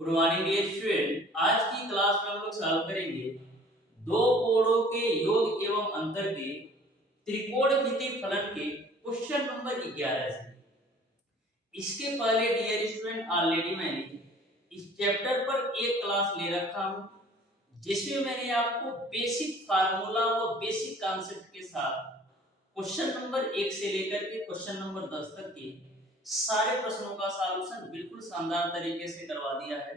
Good morning dear student. आज की class में हम लोग सॉल्व करेंगे दो कोणों के योग एवं अंतर के त्रिकोणमितीय फलन के क्वेश्चन नंबर 11 से। इसके पहले डियर स्टूडेंट ऑलरेडी मैंने इस चैप्टर पर एक क्लास ले रखा हूं जिसमें मैंने आपको बेसिक फार्मूला व बेसिक कॉन्सेप्ट के साथ क्वेश्चन नंबर 1 से लेकर के क्वेश्चन नंबर 10 तक के सारे प्रश्नों का सॉल्यूशन बिल्कुल शानदार तरीके से करवा दिया है।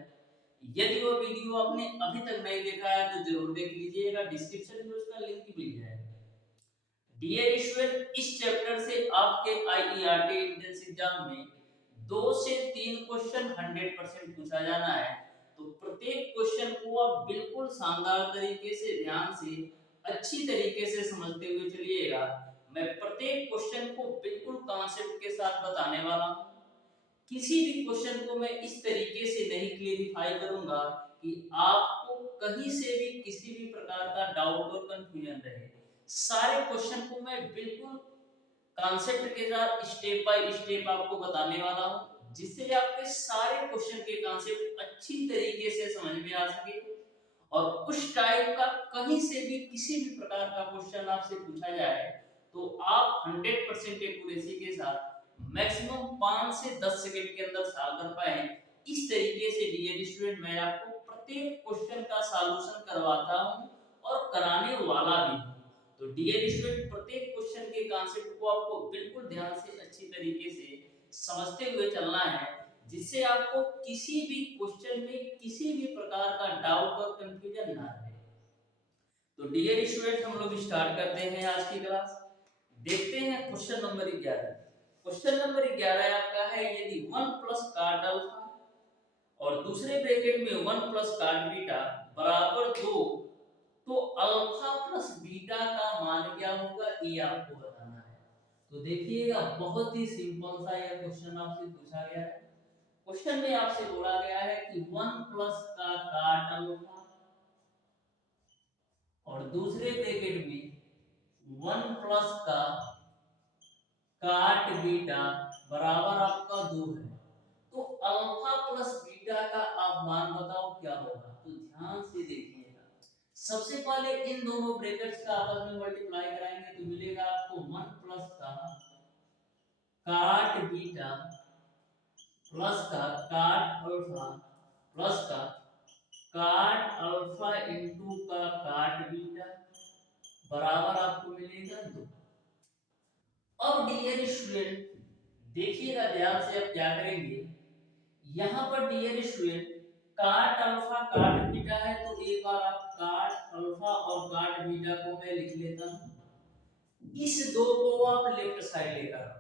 यदि वो वीडियो आपने अभी तक नहीं देखा है तो जरूर देख लीजिएगा, डिस्क्रिप्शन में उसका लिंक मिल जाएगा। डियर स्टूडेंट, इस चैप्टर से आपके आईईआरटी एंट्रेंस एग्जाम में 2 से 3 क्वेश्चन 100% पूछा जाना है। तो प्रत्येक क्वेश्चन को आप बिल्कुल शानदार तरीके से, ध्यान से, अच्छी तरीके से समझते हुए चलिएगा। मैं प्रत्येक क्वेश्चन को बिल्कुल कॉन्सेप्ट के साथ बताने वाला हूं। किसी भी क्वेश्चन को मैं इस तरीके से नहीं क्लेरिफाई करूंगा कि आपको कहीं से भी किसी भी प्रकार का डाउट और कंफ्यूजन रहे। सारे क्वेश्चन को मैं बिल्कुल कॉन्सेप्ट के साथ स्टेप बाय स्टेप आपको बताने वाला हूं, जिससे आपके सारे क्वेश्चन के कॉन्सेप्ट अच्छी तरीके से समझ में आ सके और उस टाइप का कहीं से भी किसी भी प्रकार का क्वेश्चन आपसे पूछा जाए तो आप 100% एक्यूरेसी के साथ मैक्सिमम 5 से 10 सेकंड के अंदर सॉल्व कर पाए। इस तरीके से डियर स्टूडेंट मैं आपको प्रत्येक क्वेश्चन का सॉल्यूशन करवाता हूं और कराने वाला भी हूं। तो डियर स्टूडेंट, प्रत्येक क्वेश्चन के कॉन्सेप्ट को आपको बिल्कुल ध्यान से अच्छी तरीके से समझते हुए चलना है, जिससे आपको किसी भी क्वेश्चन में किसी भी प्रकार का डाउट और कंफ्यूजन ना रहे। तो डियर स्टूडेंट, हम लोग स्टार्ट करते हैं आज की क्लास। देखते हैं क्वेश्चन नंबर 11। क्वेश्चन नंबर 11 आपका है, यदि 1 प्लस कॉट अल्फा और दूसरे ब्रैकेट में 1 प्लस कॉट बीटा बराबर 2, तो अल्फा प्लस बीटा का मान क्या होगा, ये आपको बताना है। तो देखिएगा, बहुत ही सिंपल सा यह क्वेश्चन आपसे पूछा गया है। क्वेश्चन में आपसे बोला गया है कि 1 प्लस का कॉट अल्फा और दूसरे ब्रैकेट में 1 प्लस का कॉट बीटा बराबर आपका 2 है। तो अल्फा प्लस बीटा का आप मान बताओ क्या होगा। तो ध्यान से देखिएगा, सबसे पहले इन दोनों ब्रैकेट्स का आपस में मल्टीप्लाई कराएंगे तो मिलेगा आपको 1 प्लस का कॉट बीटा प्लस का कॉट अल्फा प्लस का कॉट अल्फा इनटू का कॉट बीटा बराबर आपको मिलेगा 2। अब डियर स्टूडेंट देखिएगा ध्यान से, अब क्या करेंगे, यहां पर dear student cot alpha cot beta है तो एक बार आप कॉट अल्फा और कॉट बीटा को मैं लिख लेता हूं। इस दो को आप लेफ्ट साइड लेकर आओ।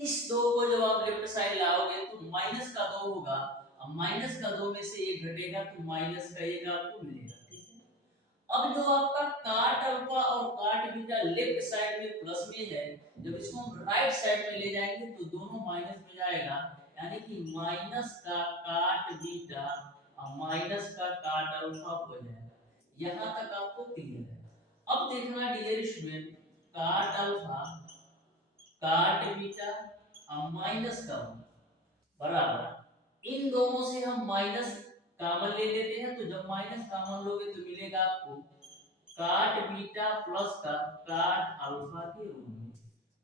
इस 2 को जब आप लेफ्ट साइड लाओगे तो माइनस का 2 होगा। अब माइनस का 2 में से 1 घटेगा तो माइनस का 1 आपको मिलेगा, ठीक है। अब जो आपका कॉट अल्फा और कॉट बीटा लेफ्ट साइड में प्लस में है, जब इसको हम राइट साइड में ले जाएंगे तो दोनों माइनस में जाएगा, यानी कि माइनस का कॉट बीटा और माइनस का कॉट अल्फा हो जाएगा। यहां तक आपको क्लियर है। अब देखना dear student, cot alpha cot beta और माइनस का बराबर, इन दोनों से हम माइनस कॉमन ले लेते हैं। तो जब माइनस कॉमन लोगे तो मिलेगा आपको कॉट बीटा प्लस का कॉट अल्फा के रूप में।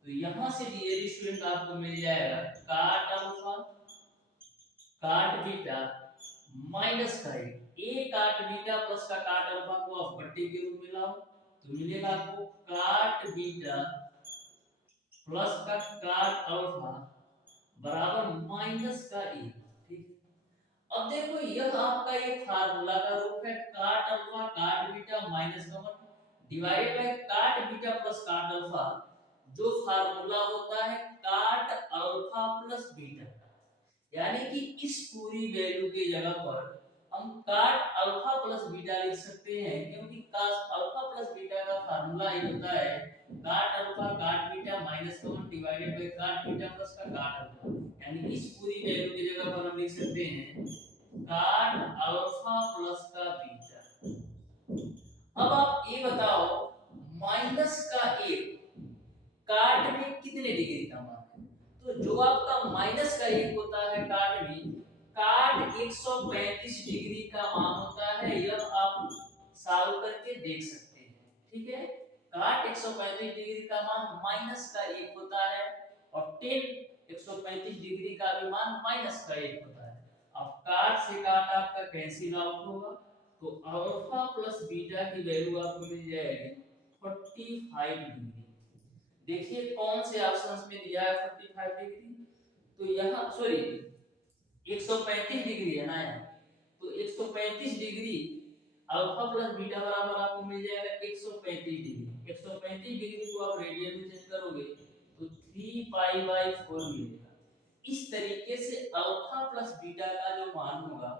तो यहां से डियर स्टूडेंट आपको मिल जाएगा cot alpha cot beta minus का ए कॉट बीटा प्लस का कॉट अल्फा को आप पट्टी के रूप में लाओ तो मिलेगा आपको कॉट बीटा प्लस का कॉट अल्फा बराबर माइनस का 1, ठीक है। अब देखो, यह आपका एक फार्मूला का रूप है, cot alpha cot beta minus का 1 divided by cot beta plus cot alpha, जो फार्मूला होता है कॉट अल्फा प्लस बीटा, यानी कि इस पूरी वैल्यू की जगह पर हम कॉट अल्फा प्लस बीटा लिख सकते हैं, क्योंकि कॉस अल्फा प्लस बीटा का फार्मूला ही होता है cot alpha cot beta minus का 1 divided by cot beta plus का कॉट अल्फा, यानी इस पूरी वैल्यू की जगह पर हम लिख सकते हैं कॉट अल्फा प्लस का बीटा। अब आप ये बताओ, माइनस का 1 कॉट में कितने डिग्री का मान है। तो जो आपका माइनस का 1 होता है कॉट में, कॉट 135 डिग्री का मान होता है, यह आप सॉल्व करके देख सकते हैं। ठीक है, काट 135 डिग्री का मान माइनस का 1 होता है और टेन 135 डिग्री का भी मान माइनस का 1 होता है। अब काट से काट आपका कैंसिल आउट होगा, तो अल्फा प्लस बीटा की वैल्यू आपको मिल जाएगी 45 डिग्री। देखिए कौन से ऑप्शंस में दिया है 45 डिग्री, तो यहाँ सॉरी 135 डिग्री है ना यहाँ, तो 135 डिग्री अल्फा प्लस बीटा बराबर आपको मिल जाएगा 135 डिग्री। 135 डिग्री को आप रेडियन में चेंज करोगे तो 3 पाई बाय 4 मिलेगा। इस तरीके से अल्फा प्लस बीटा का जो मान होगा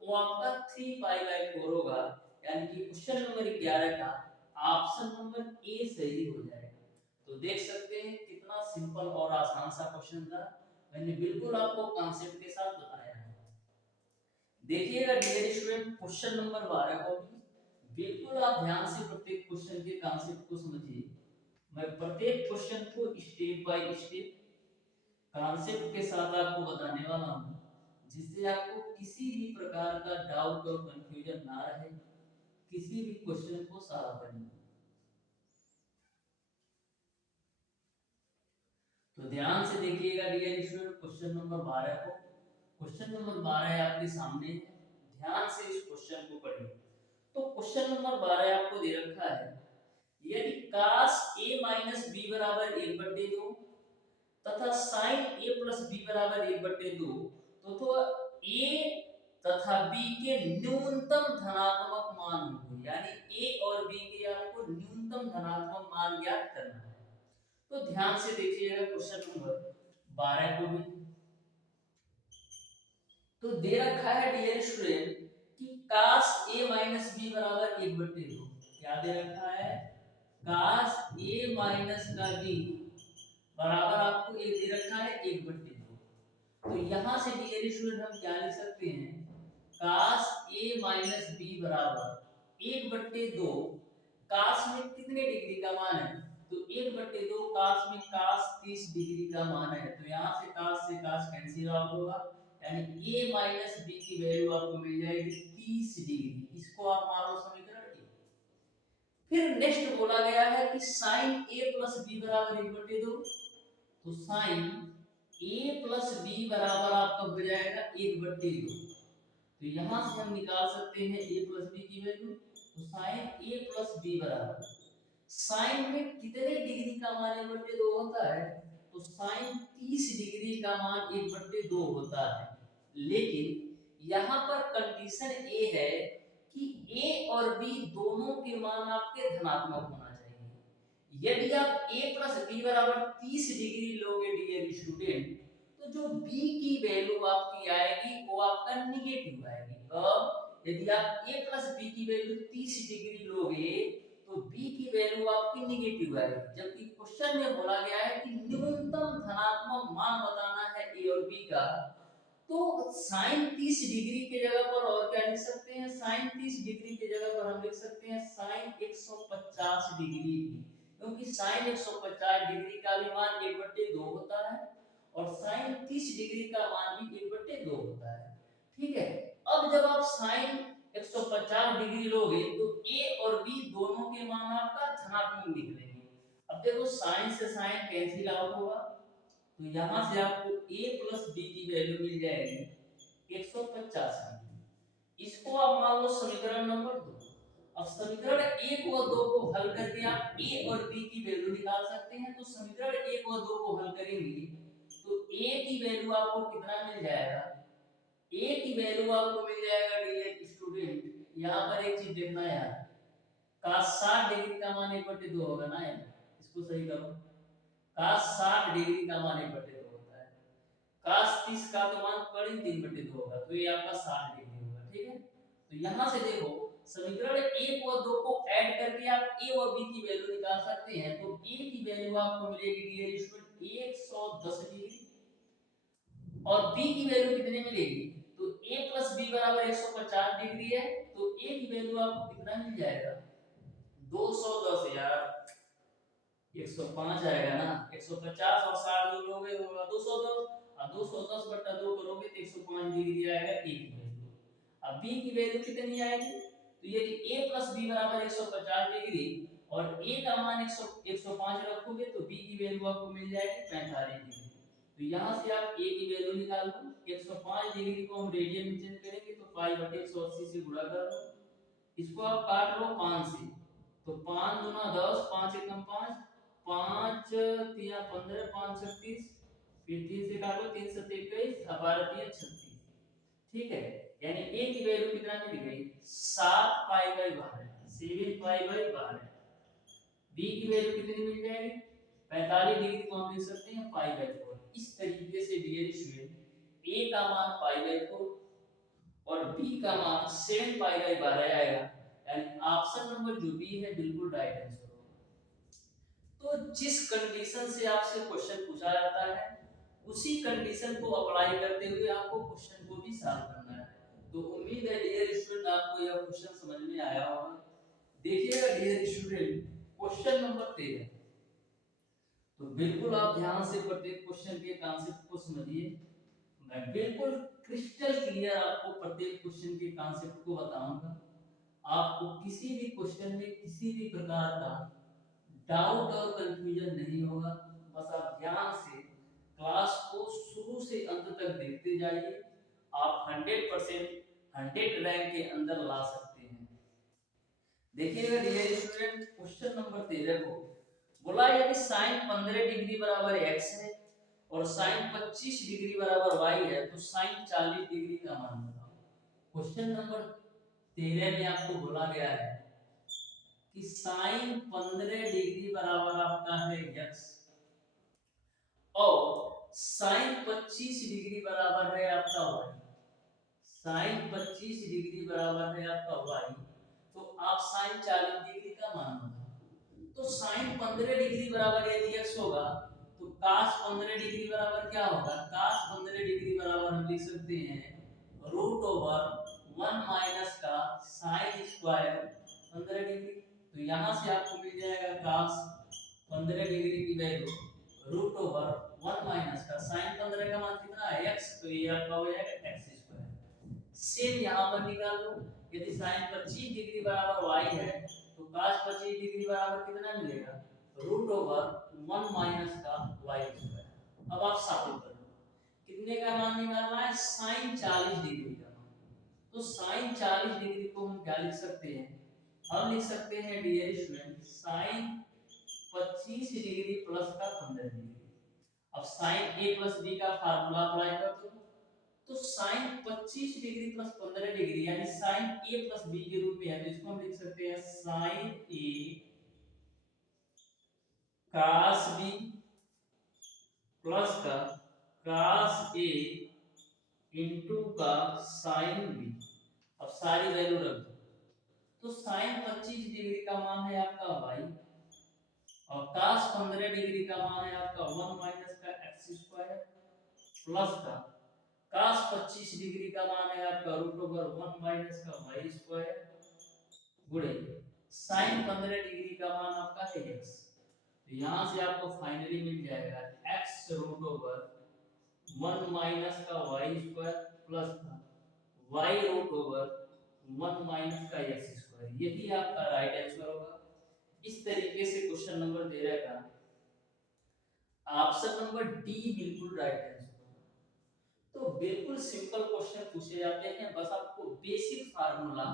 वो आपका 3 पाई बाय 4 होगा, यानी कि क्वेश्चन नंबर 11 का ऑप्शन नंबर ए सही हो जाएगा। तो देख सकते हैं कितना सिंपल और आसान सा क्वेश्चन था, मैंने बिल्कुल आपको कॉन्सेप्ट के साथ बताया है। देखिएगा डियर स्टूडेंट, क्वेश्चन नंबर 12 को बिल्कुल आप ध्यान से प्रत्येक क्वेश्चन के कॉन्सेप्ट को समझिए। मैं प्रत्येक क्वेश्चन को स्टेप बाय स्टेप कॉन्सेप्ट के साथ आपको बताने वाला हूं, जिससे आपको किसी भी प्रकार का डाउट और कंफ्यूजन ना रहे किसी भी क्वेश्चन को सॉल्व करने में। तो ध्यान से देखिएगा डियर स्टूडेंट, क्वेश्चन नंबर 12 को। क्वेश्चन नंबर 12 आपके सामने है, ध्यान से इस क्वेश्चन को पढ़िए। तो क्वेश्चन नंबर 12 आपको दे रखा है, यदि cos a माइनस b बराबर 1/2 तथा sin a प्लस b बराबर 1/2, तो a तथा b के न्यूनतम धनात्मक मान होंगे, यानी a और b के आपको न्यूनतम धनात्मक मान ज्ञात करना है। तो ध्यान से देखिएगा क्वेश्चन नंबर 12 को भी। तो दे रखा है डियर स्टूडेंट कि cos a माइनस b बराबर 1/2, क्या दे रखा है, cos a माइनस का b बराबर आपको एक दे रखा है 1/2। तो यहां से डियर स्टूडेंट हम क्या लिख सकते हैं, cos a माइनस b बराबर 1/2। cos में कितने डिग्री का मान है, तो 1/2 cos में cos 30 डिग्री का मान है, तो यहाँ से cos कैंसिल आउट होगा, यानी a माइनस b की वैल्यू आपको मिल जाएगी 30 डिग्री। इसको आप मान लो समीकरण ए। फिर नेक्स्ट बोला गया है कि sin a प्लस b बराबर 1/2, तो sin a प्लस b बराबर आपका हो जाएगा 1/2। तो यहां से हम निकाल सकते हैं a प्लस b की वैल्यू, तो sin a प्लस b बराबर sin में कितने डिग्री का मान 1/2 होता है, तो sin 30 डिग्री का मान 1/2 होता है। लेकिन यहाँ पर कंडीशन ए है कि a और b दोनों के मान आपके धनात्मक होना चाहिए। यदि आप a प्लस b बराबर 30 डिग्री लोगे डियर स्टूडेंट, तो जो b की वैल्यू आपकी आएगी वो आपका निगेटिव आएगी। अब यदि आप a प्लस b की वैल्यू 30 डिग्री लोगे तो b की वैल्यू आपकी निगेटिव आएगी, जबकि क्वेश्चन में बोला गया है कि न्यूनतम धनात्मक मान बताना है a और b का। तो sin 30 डिग्री के जगह पर और क्या लिख सकते हैं, sin 30 डिग्री के जगह पर हम लिख सकते हैं sin 150 डिग्री, क्योंकि sin 150 डिग्री का भी मान 1/2 होता है और sin 30 डिग्री का मान भी 1/2 होता है। ठीक है, अब जब आप sin 150 डिग्री लोगे तो a और b दोनों के मान आपका धनात्मक निकलेंगे। अब देखो sin से sin कैंसिल आउट होगा, तो यहां से आपको a प्लस b की वैल्यू मिल जाएगी 150 डिग्री। इसको आप मान लो समीकरण नंबर 2। अब समीकरण 1 व 2 को हल करके आप a और b की वैल्यू निकाल सकते हैं। तो समीकरण 1 व 2 को हल करेंगे तो a की वैल्यू आपको कितना मिल जाएगा, a की वैल्यू आपको मिल जाएगा डियर स्टूडेंट, यहां पर एक चीज देखना यार, cos 60 डिग्री का मान 1/2 होगा ना यार, इसको सही करो। cos 60 डिग्री का मान 1/2 होता है, cos 30 का तो मान करीब 3/2 होगा, तो ये आपका 60 डिग्री होगा। ठीक है, तो यहां से देखो समीकरण 1 और 2 को ऐड करके आप a और b की वैल्यू निकाल सकते हैं। तो a की वैल्यू आपको मिलेगी डियर स्टूडेंट 110 डिग्री और b की वैल्यू कितने मिलेगी, तो a प्लस b बराबर 150 डिग्री है, तो a की वैल्यू आपको कितना मिल जाएगा 210 यार, 105 आएगा ना, 150 और 60 जो लोगे होगा 210 और 210/2 करोगे तो 105 डिग्री आएगा a की वैल्यू। अब बी की वैल्यू कितनी आएगी, तो यदि a प्लस बी बराबर 150 डिग्री और a का मान 105 रखोगे तो b की वैल्यू आपको मिल जाएगी 45 डिग्री। तो यहाँ से आप a की वैल्यू निकाल लो, 105 डिग्री को हम रेडियन में चेंज करेंगे तो 5/180 से गुणा कर लो, इसको आप काट लो 5 से, तो 5 दूना 10, 5 एकम 5, 5 तिया 15, 5 36, फिर 3 से काटो 3 7 21, 12 तिया 36, ठीक है। यानी a की वैल्यू कितना मिल गई 7 पाई/12, 7 पाई/12। b की वैल्यू कितनी मिल जाएगी 45 डिग्री को हम लिख सकते हैं पाई/4। इस तरीके से डियर स्टूडेंट a का मान पाई/4 और b का मान 7 पाई/12 आएगा, यानी ऑप्शन नंबर जो बी है बिल्कुल राइट आंसर होगा। तो जिस कंडीशन से आपसे क्वेश्चन पूछा जाता है उसी कंडीशन को अप्लाई करते हुए आपको क्वेश्चन को भी सॉल्व करना है। तो उम्मीद है डियर स्टूडेंट आपको यह क्वेश्चन समझ में आया होगा। देखिएगा डियर स्टूडेंट क्वेश्चन नंबर 13, तो बिल्कुल आप ध्यान से प्रत्येक क्वेश्चन के कॉन्सेप्ट को समझिए। मैं बिल्कुल क्रिस्टल क्लियर आपको प्रत्येक क्वेश्चन के कॉन्सेप्ट को बताऊंगा। आपको किसी भी क्वेश्चन में किसी भी प्रकार का डाउट और कंफ्यूजन नहीं होगा। बस आप ध्यान से क्लास को शुरू से अंत तक देखते जाइए, आप 100% 100 रैंक के अंदर ला सकते हैं। देखिएगा डियर स्टूडेंट क्वेश्चन नंबर 13 को बोला यदि sin 15 डिग्री बराबर x है और sin 25 डिग्री बराबर y है तो sin 40 डिग्री का मान बताओ। क्वेश्चन नंबर 13 में आपको बोला गया है कि sin 15 डिग्री बराबर आपका है x और sin 25 डिग्री बराबर है आपका y। sin 25 डिग्री बराबर है आपका y, तो आप sin 40 डिग्री का मान बताओ। तो sin 15 डिग्री बराबर यदि x होगा तो cos 15 डिग्री बराबर क्या होगा, cos 15 डिग्री बराबर हम लिख सकते हैं रूट ओवर 1 माइनस का sin स्क्वायर 15 डिग्री। तो यहाँ से आपको मिल जाएगा cos 15 डिग्री की वैल्यू रूट ओवर 1 माइनस का sin 15 का मान कितना है x, तो ये आपका हो जाएगा x स्क्वायर। सेम यहाँ पर निकाल लो, यदि sin 25 डिग्री बराबर y है तो cos 25 डिग्री बराबर कितना मिलेगा रूट ओवर 1 माइनस का y स्क्वायर। अब आप सॉल्व कर लो, कितने का मान निकालना है sin 40 डिग्री का मान। तो sin 40 डिग्री को हम क्या लिख सकते हैं, हम लिख सकते हैं dear student sin 25 degree plus का 15 डिग्री। अब sin a प्लस b का फार्मूला अप्लाई कर दो, तो sin 25 डिग्री प्लस 15 डिग्री यानी sin a प्लस b के रूप में है, तो इसको हम लिख सकते हैं sin a cos b plus का cos a इनटू का sin b। अब सारी वैल्यू रख दो, तो sin 25 डिग्री का मान है आपका y और cos 15 डिग्री का मान है आपका 1 माइनस का x स्क्वायर प्लस का cos 25 डिग्री का मान है आपका रूट ओवर 1 माइनस का y स्क्वायर गुणे sin 15 डिग्री का मान आपका है x। तो यहाँ से आपको फाइनली मिल जाएगा x रूट ओवर 1 माइनस का y स्क्वायर प्लस का y रूट ओवर 1 माइनस का x स्क्वायर। यही आपका राइट आंसर होगा। इस तरीके से क्वेश्चन नंबर 13 का ऑप्शन नंबर डी बिल्कुल राइट आंसर होगा। तो बिल्कुल सिंपल क्वेश्चन पूछे जाते हैं, बस आपको बेसिक फार्मूला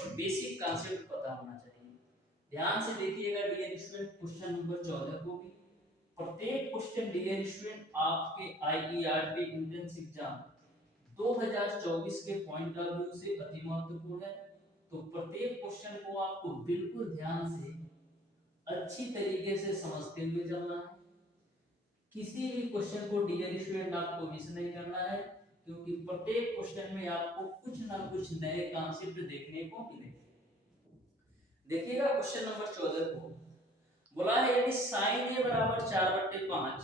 और बेसिक कांसेप्ट पता होना चाहिए। ध्यान से देखिएगा डियर स्टूडेंट क्वेश्चन नंबर 14 को भी। प्रत्येक क्वेश्चन डियर स्टूडेंट आपके आईईआरटी एंट्रेंस एग्जाम 2024 के पॉइंट ऑफ व्यू से अति महत्वपूर्ण है। तो प्रत्येक क्वेश्चन को आपको बिल्कुल ध्यान से अच्छी तरीके से समझते हुए चलना है। किसी भी क्वेश्चन को डियर स्टूडेंट आपको मिस नहीं करना है, क्योंकि प्रत्येक क्वेश्चन में आपको कुछ ना कुछ नए कॉन्सेप्ट देखने को मिलेंगे। देखिएगा क्वेश्चन नंबर 14 को बोला है यदि sin a बराबर 4/5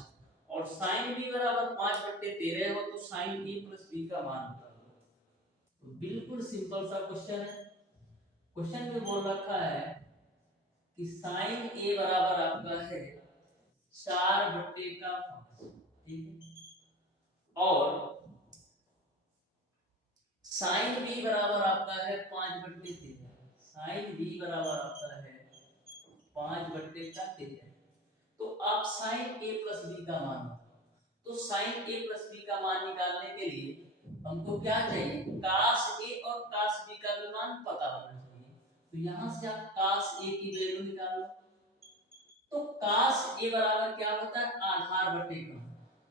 और sin b बराबर 5/13 हो तो sin a प्लस b का मान बताओ। तो बिल्कुल सिंपल सा क्वेश्चन है। क्वेश्चन में बोल रखा है कि sin a बराबर आपका है 4/5, ठीक है, और साइन बी बराबर आपका है 5/13। साइन बी बराबर आपका है 5/13। तो आप साइन ए प्लस बी का मान बताओ। तो साइन ए प्लस बी का मान निकालने के लिए हमको क्या चाहिए, कास ए और कास बी का भी मान पता होना चाहिए। तो यहां से आप कास ए की वैल्यू निकाल लो। तो कास ए बराबर क्या होता है, आधार बटे कोण।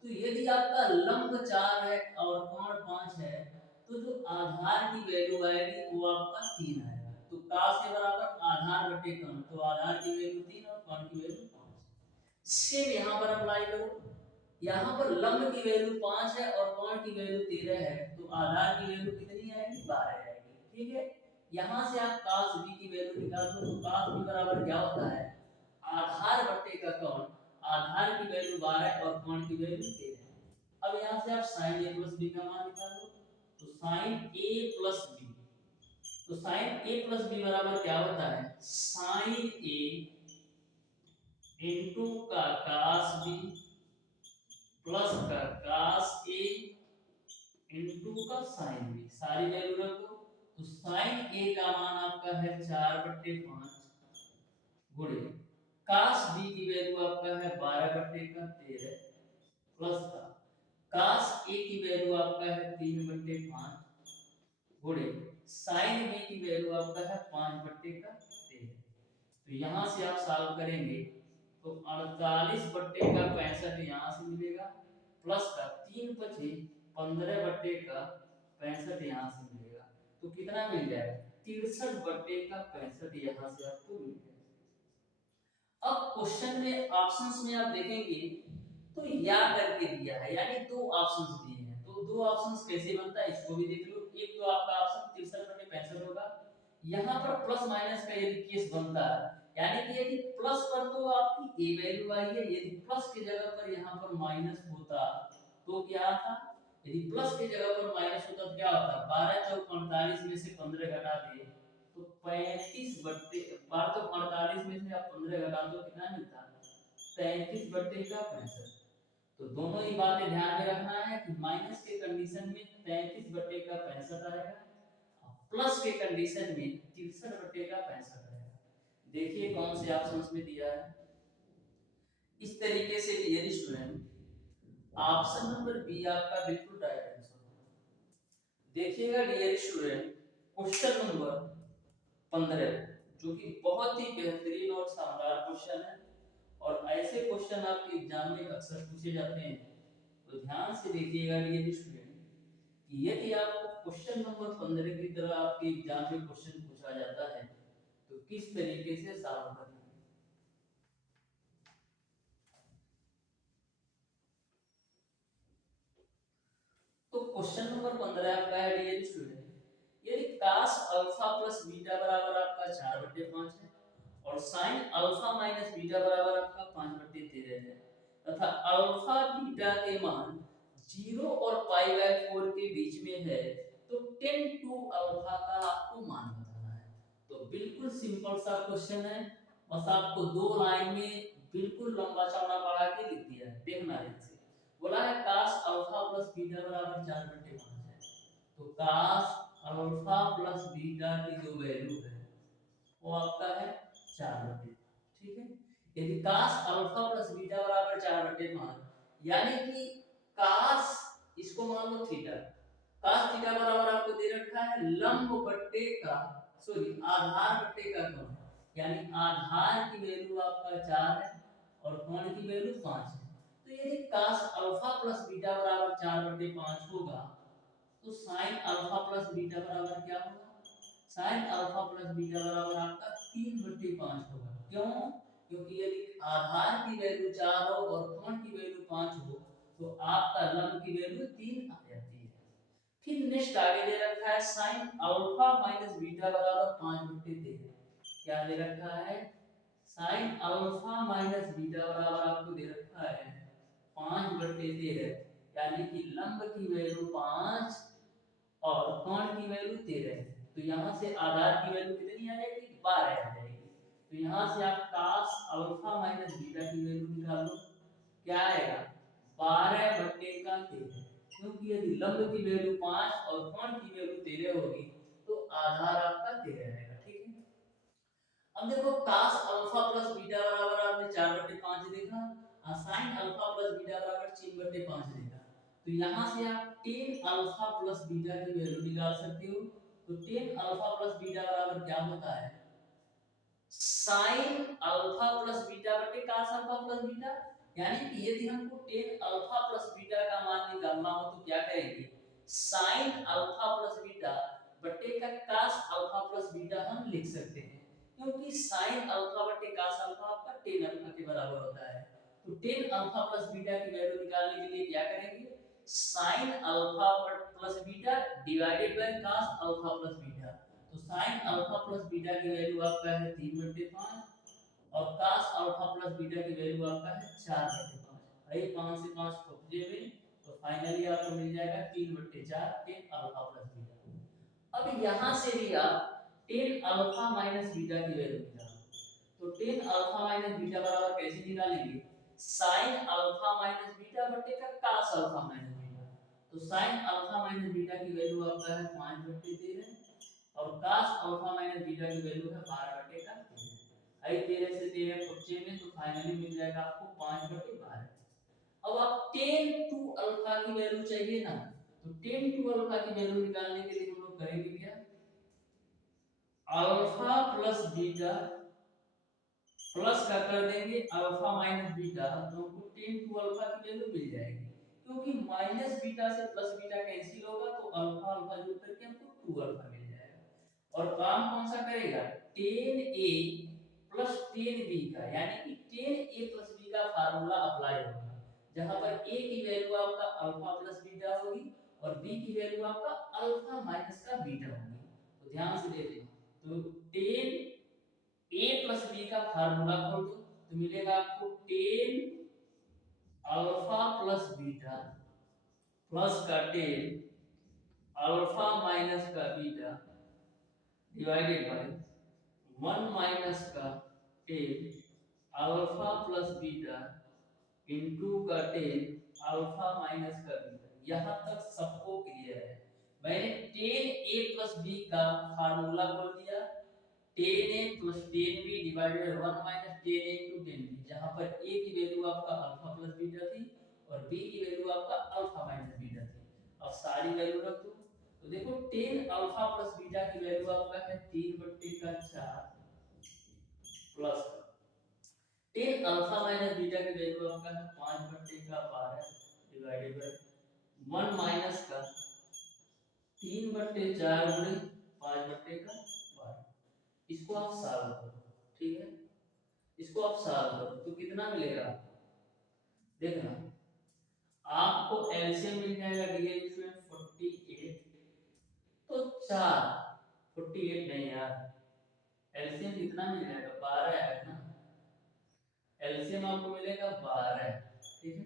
तो यदि आपका लंब 4 है और कोण 5 है, तो जो आधार की वैल्यू आएगी वो आपका 3 आएगा। तो कास ए बराबर आधार बटे कोण, तो आधार की वैल्यू 3 और कोण की वैल्यू 5। सेम यहां पर अप्लाई करो। यहाँ पर लंब की वैल्यू 5 है और कोण की वैल्यू 13 है, तो आधार की वैल्यू कितनी आएगी, 12 आएगी। ठीक है, यहाँ से आप cos b की वैल्यू निकाल दो। तो cos b बराबर क्या होता है, आधार बटे का कोण। आधार की वैल्यू 12 और कोण की वैल्यू 13। अब यहाँ से आप sin a प्लस b का मान निकाल दो। तो sin a प्लस b, तो sin a प्लस b बराबर क्या होता है, sin a इनटू का cos b प्लस का cos a इनटू का sin b। सारी वैल्यू रख दो। तो sin a का मान आपका है 4/5 गुणे cos b की वैल्यू आपका है 12/13 प्लस का cos a की वैल्यू आपका है 3/5 गुणे sin b की वैल्यू आपका है 5/13। तो यहाँ से आप सॉल्व करेंगे तो 48/65 यहाँ से मिलेगा, प्लस का 3×5 = 15/65 यहाँ से मिलेगा। तो कितना मिल जाएगा, 63/65 यहाँ से आपको मिल जाएगा। अब क्वेश्चन में ऑप्शंस में आप देखेंगे तो या करके दिया है, यानी दो ऑप्शंस दिए हैं। तो दो ऑप्शंस कैसे बनता है इसको भी देख लो। एक तो आपका ऑप्शन 63/65 होगा। यहाँ पर प्लस माइनस का यदि केस बनता है, यानी कि यदि प्लस पर तो आपकी ए वैल्यू आई है, यदि प्लस की जगह पर यहाँ पर माइनस होता तो क्या था, यदि प्लस की जगह पर माइनस होता तो क्या होता, 12 × 4 = 48 में से 15 घटा दे तो 35/12 में से आप 15 घटा दो कितना मिलता है, 33/65। तो दोनों ही बातें ध्यान में रखना है कि माइनस के कंडीशन में 33/65 आएगा, प्लस के कंडीशन में 63/65 आएगा। देखिए कौन से ऑप्शंस में दिया है। इस तरीके से dear student option number B आपका बिल्कुल राइट आंसर होगा। देखिएगा डियर स्टूडेंट क्वेश्चन नंबर 15 जो कि बहुत ही बेहतरीन और शानदार क्वेश्चन है, और ऐसे क्वेश्चन आपके एग्जाम में अक्सर पूछे जाते हैं। तो ध्यान से देखिएगा डियर स्टूडेंट कि यदि आपको क्वेश्चन नंबर 15 की तरह आपके एग्जाम में क्वेश्चन पूछा जाता है तो किस तरीके से सॉल्व करना है। तो क्वेश्चन नंबर 15 आपका है डियर स्टूडेंट, यदि cos अल्फा प्लस बीटा बराबर आपका 4/5 है और sin अल्फा माइनस बीटा बराबर आपका 5/13 है, तथा अल्फा बीटा के मान 0 और π/4 के बीच में है, तो tan 2 अल्फा का आपको मान बताना है। तो बिल्कुल सिंपल सा क्वेश्चन है, बस आपको दो लाइन में बिल्कुल लंबा चौड़ा पढ़ा के लिख दिया है। देखना ध्यान से, बोला है cos अल्फा प्लस बीटा बराबर 4/5 है। तो cos अल्फा प्लस बीटा की जो वैल्यू है वो आपका है 4/5। ठीक है, यदि cos अल्फा प्लस बीटा बराबर 4/5, यानी कि cos इसको मान लो थीटा, cos थीटा बराबर आपको दे रखा है लंब बट्टे का सॉरी आधार बट्टे का कोण, यानी आधार की वैल्यू आपका 4 है और कोण की वैल्यू 5 है। तो यदि cos अल्फा प्लस बीटा बराबर 4/5 होगा तो sin अल्फा प्लस बीटा बराबर क्या होगा, sin अल्फा प्लस बीटा बराबर आपका 3/5 होगा। क्यों, क्योंकि यदि आधार की वैल्यू 4 हो और कोण की वैल्यू 5 हो तो आपका लंब की वैल्यू 3 आ जाती है। फिर नेक्स्ट आगे दे रखा है sin अल्फा माइनस बीटा बराबर 5/13। क्या दे रखा है, sin अल्फा माइनस बीटा बराबर आपको दे रखा है 5/13, यानी कि लंब की वैल्यू 5 और कोण की वैल्यू 13 है। तो यहाँ से आधार की वैल्यू कितनी आ जाएगी, 12 आ जाएगी। तो यहाँ से आप cos अल्फा माइनस बीटा की वैल्यू निकाल लो, क्या आएगा 12/13। क्योंकि यदि लंब की वैल्यू 5 और कोण की वैल्यू 13 होगी तो आधार आपका 13 रहेगा। ठीक है, अब देखो cos अल्फा प्लस बीटा बराबर आपने 4/5 देखा और sin अल्फा प्लस बीटा बराबर 3/5 देखा। तो यहां से आप tan अल्फा प्लस बीटा की वैल्यू निकाल सकते हो। तो tan अल्फा प्लस बीटा बराबर क्या होता है, sin अल्फा प्लस बीटा बटे cos अल्फा प्लस बीटा। यानी कि यदि हमको tan अल्फा प्लस बीटा का मान निकालना हो तो क्या करेंगे, sin अल्फा प्लस बीटा बटे का cos अल्फा प्लस बीटा हम लिख सकते हैं, क्योंकि sin अल्फा बटे cos अल्फा आपका tan अल्फा के बराबर होता है। तो tan अल्फा प्लस बीटा की वैल्यू निकालने के लिए क्या करेंगे, sin alpha plus beta divided by cos alpha plus beta. तो sin अल्फा प्लस बीटा की वैल्यू आपका है 3/5 और cos अल्फा प्लस बीटा की वैल्यू आपका है 4/5। भाई 5 से 5 कट जाएंगे तो फाइनली आपको मिल जाएगा 3/4 tan अल्फा प्लस बीटा। अब यहां से भी आप tan अल्फा माइनस बीटा की वैल्यू निकालो। तो tan अल्फा माइनस बीटा बराबर कैसे निकालेंगे, sin अल्फा माइनस बीटा बटे का cos अल्फा माइनस बीटा। तो sin अल्फा माइनस बीटा की वैल्यू आपका है 5/13 और cos अल्फा माइनस बीटा की वैल्यू है 12/13। आई 13 से 13 बच्चे में तो फाइनली मिल जाएगा आपको 5/12। अब आप tan 2 अल्फा की वैल्यू चाहिए ना, तो tan 2 अल्फा की वैल्यू निकालने के लिए हम लोग करेंगे क्या, अल्फा प्लस बीटा प्लस का कर देंगे अल्फा माइनस बीटा, तो हमको tan 2 अल्फा की वैल्यू मिल जाएगी। क्योंकि माइनस बीटा से प्लस बीटा कैंसिल होगा तो अल्फा अल्फा जोड़ करके हमको 2 अल्फा मिल जाएगा। और काम कौन सा करेगा, tan a plus tan b का, यानी कि tan a प्लस b का फार्मूला अप्लाई होगा, जहां पर a की वैल्यू आपका अल्फा प्लस बीटा होगी और b की वैल्यू आपका अल्फा माइनस का बीटा होगी। तो ध्यान से देखिए, तो tan a प्लस b का फार्मूला खोल दो तो मिलेगा आपको tan alpha plus beta plus का tan अल्फा माइनस का बीटा डिवाइडेड बाय 1 माइनस का tan alpha plus beta into का tan अल्फा माइनस का बीटा। यहां तक सबको क्लियर है। मैंने tan a प्लस b का फार्मूला खोल दिया, tan a plus tan b divided 1 minus tan a into tan b, जहां पर a की वैल्यू आपका अल्फा प्लस बीटा थी और b की वैल्यू आपका अल्फा माइनस बीटा थी। अब सारी वैल्यू रख दो तो देखो tan अल्फा प्लस बीटा की वैल्यू आपका है 3/4 plus tan alpha minus beta की वैल्यू आपका है 5/12 डिवाइडेड बाय 1 माइनस का 3/4 गुणे 5/12। इसको आप सॉल्व करो, ठीक है, इसको आप सॉल्व करो तो कितना मिलेगा, देखना आपको एलसीएम मिल जाएगा डियर स्टूडेंट 48। तो 4 48 नहीं यार, एलसीएम कितना मिल जाएगा 12 है ना, एलसीएम आपको मिलेगा 12। ठीक है,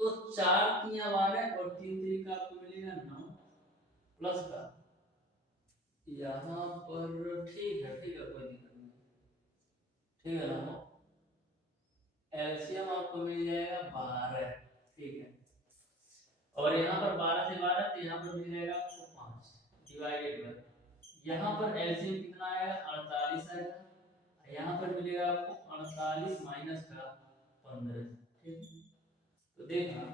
तो 4 3 12 और 3 3 का आपको मिलेगा 9 प्लस का यहाँ पर, ठीक है कोई दिक्कत नहीं, ठीक है ना, एलसीएम आपको मिल जाएगा 12। ठीक है, और यहाँ पर 12 से 12 तो यहाँ पर मिल जाएगा आपको 5 डिवाइडेड बाय, यहाँ पर एलसीएम कितना आएगा 48 आएगा, यहाँ पर मिलेगा आपको 48 माइनस का 15। ठीक, तो देखना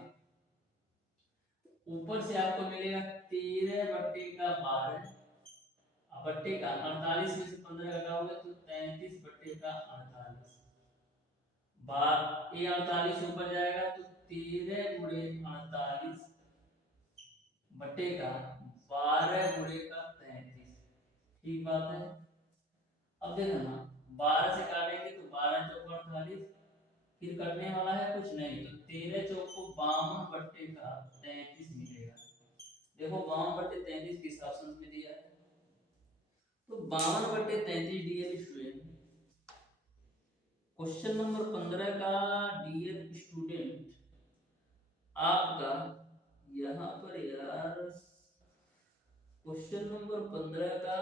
ऊपर से आपको मिलेगा 13/12 बट्टे का 48 में से 15 घटाओगे तो 33/48। बार ये 48 ऊपर जाएगा तो 13 गुणे 48 बटे का 12 गुणे का 33। ठीक बात है। अब देखो ना 12 से काटेंगे तो 12 चौक 48, फिर कटने वाला है कुछ नहीं तो 13 चौक को 52 बटे का 33 मिलेगा। देखो 52/33 किस ऑप्शन में दिया है, तो 52/33 डियर स्टूडेंट, क्वेश्चन नंबर 15 का डियर स्टूडेंट आपका यहाँ पर यार क्वेश्चन नंबर 15 का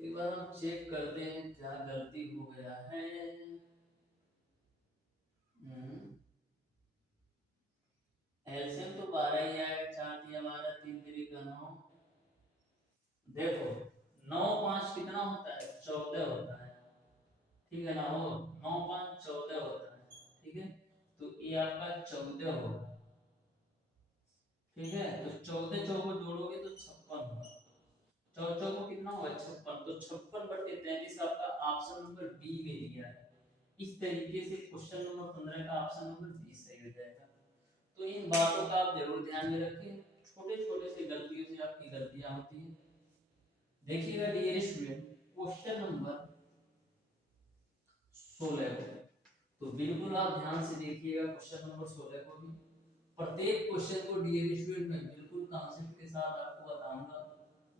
एक बार हम चेक करते हैं क्या गलती हो गया है। एलसीएम तो 12 ही आएगा, 4 दिया 12, 3 3 का 9। देखो 9 5 कितना होता है, 14 होता है, ठीक है ना, वो 9 5 14 होता है, ठीक है, तो ये आपका 14 होगा, ठीक है, तो 14 चौको जोड़ोगे तो 56 होगा, 14 चौको कितना होगा 56, तो 56/33 आपका ऑप्शन नंबर बी में दिया है। इस तरीके से क्वेश्चन नंबर 15 का ऑप्शन नंबर बी सही हो जाएगा। तो इन बातों का आप जरूर ध्यान में रखें, छोटे छोटे से गलतियों से आपकी गलतियां होती हैं। देखिएगा डियर स्टूडेंट, क्वेश्चन नंबर 16 को तो बिल्कुल आप ध्यान से देखिएगा, क्वेश्चन नंबर 16 को भी प्रत्येक क्वेश्चन को डियर स्टूडेंट में बिल्कुल कॉन्सेप्ट के साथ आपको बताऊंगा,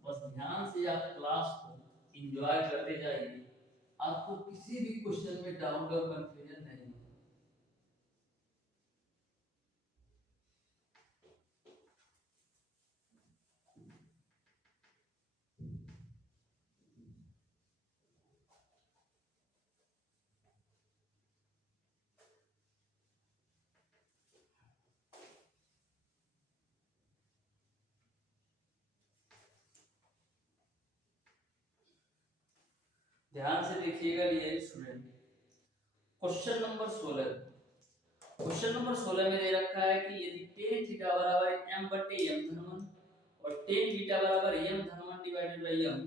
बस ध्यान से आप क्लास को एंजॉय करते जाइए, आपको किसी भी क्वेश्चन में डाउट और कंफ्यूजन नहीं होगा। ध्यान से देखिएगा dear student, question number 16, question number 16 में दे रखा है कि यदि tan थीटा बराबर m बटे m धन 1 और tan थीटा बराबर m धन 1 डिवाइडेड बाय m,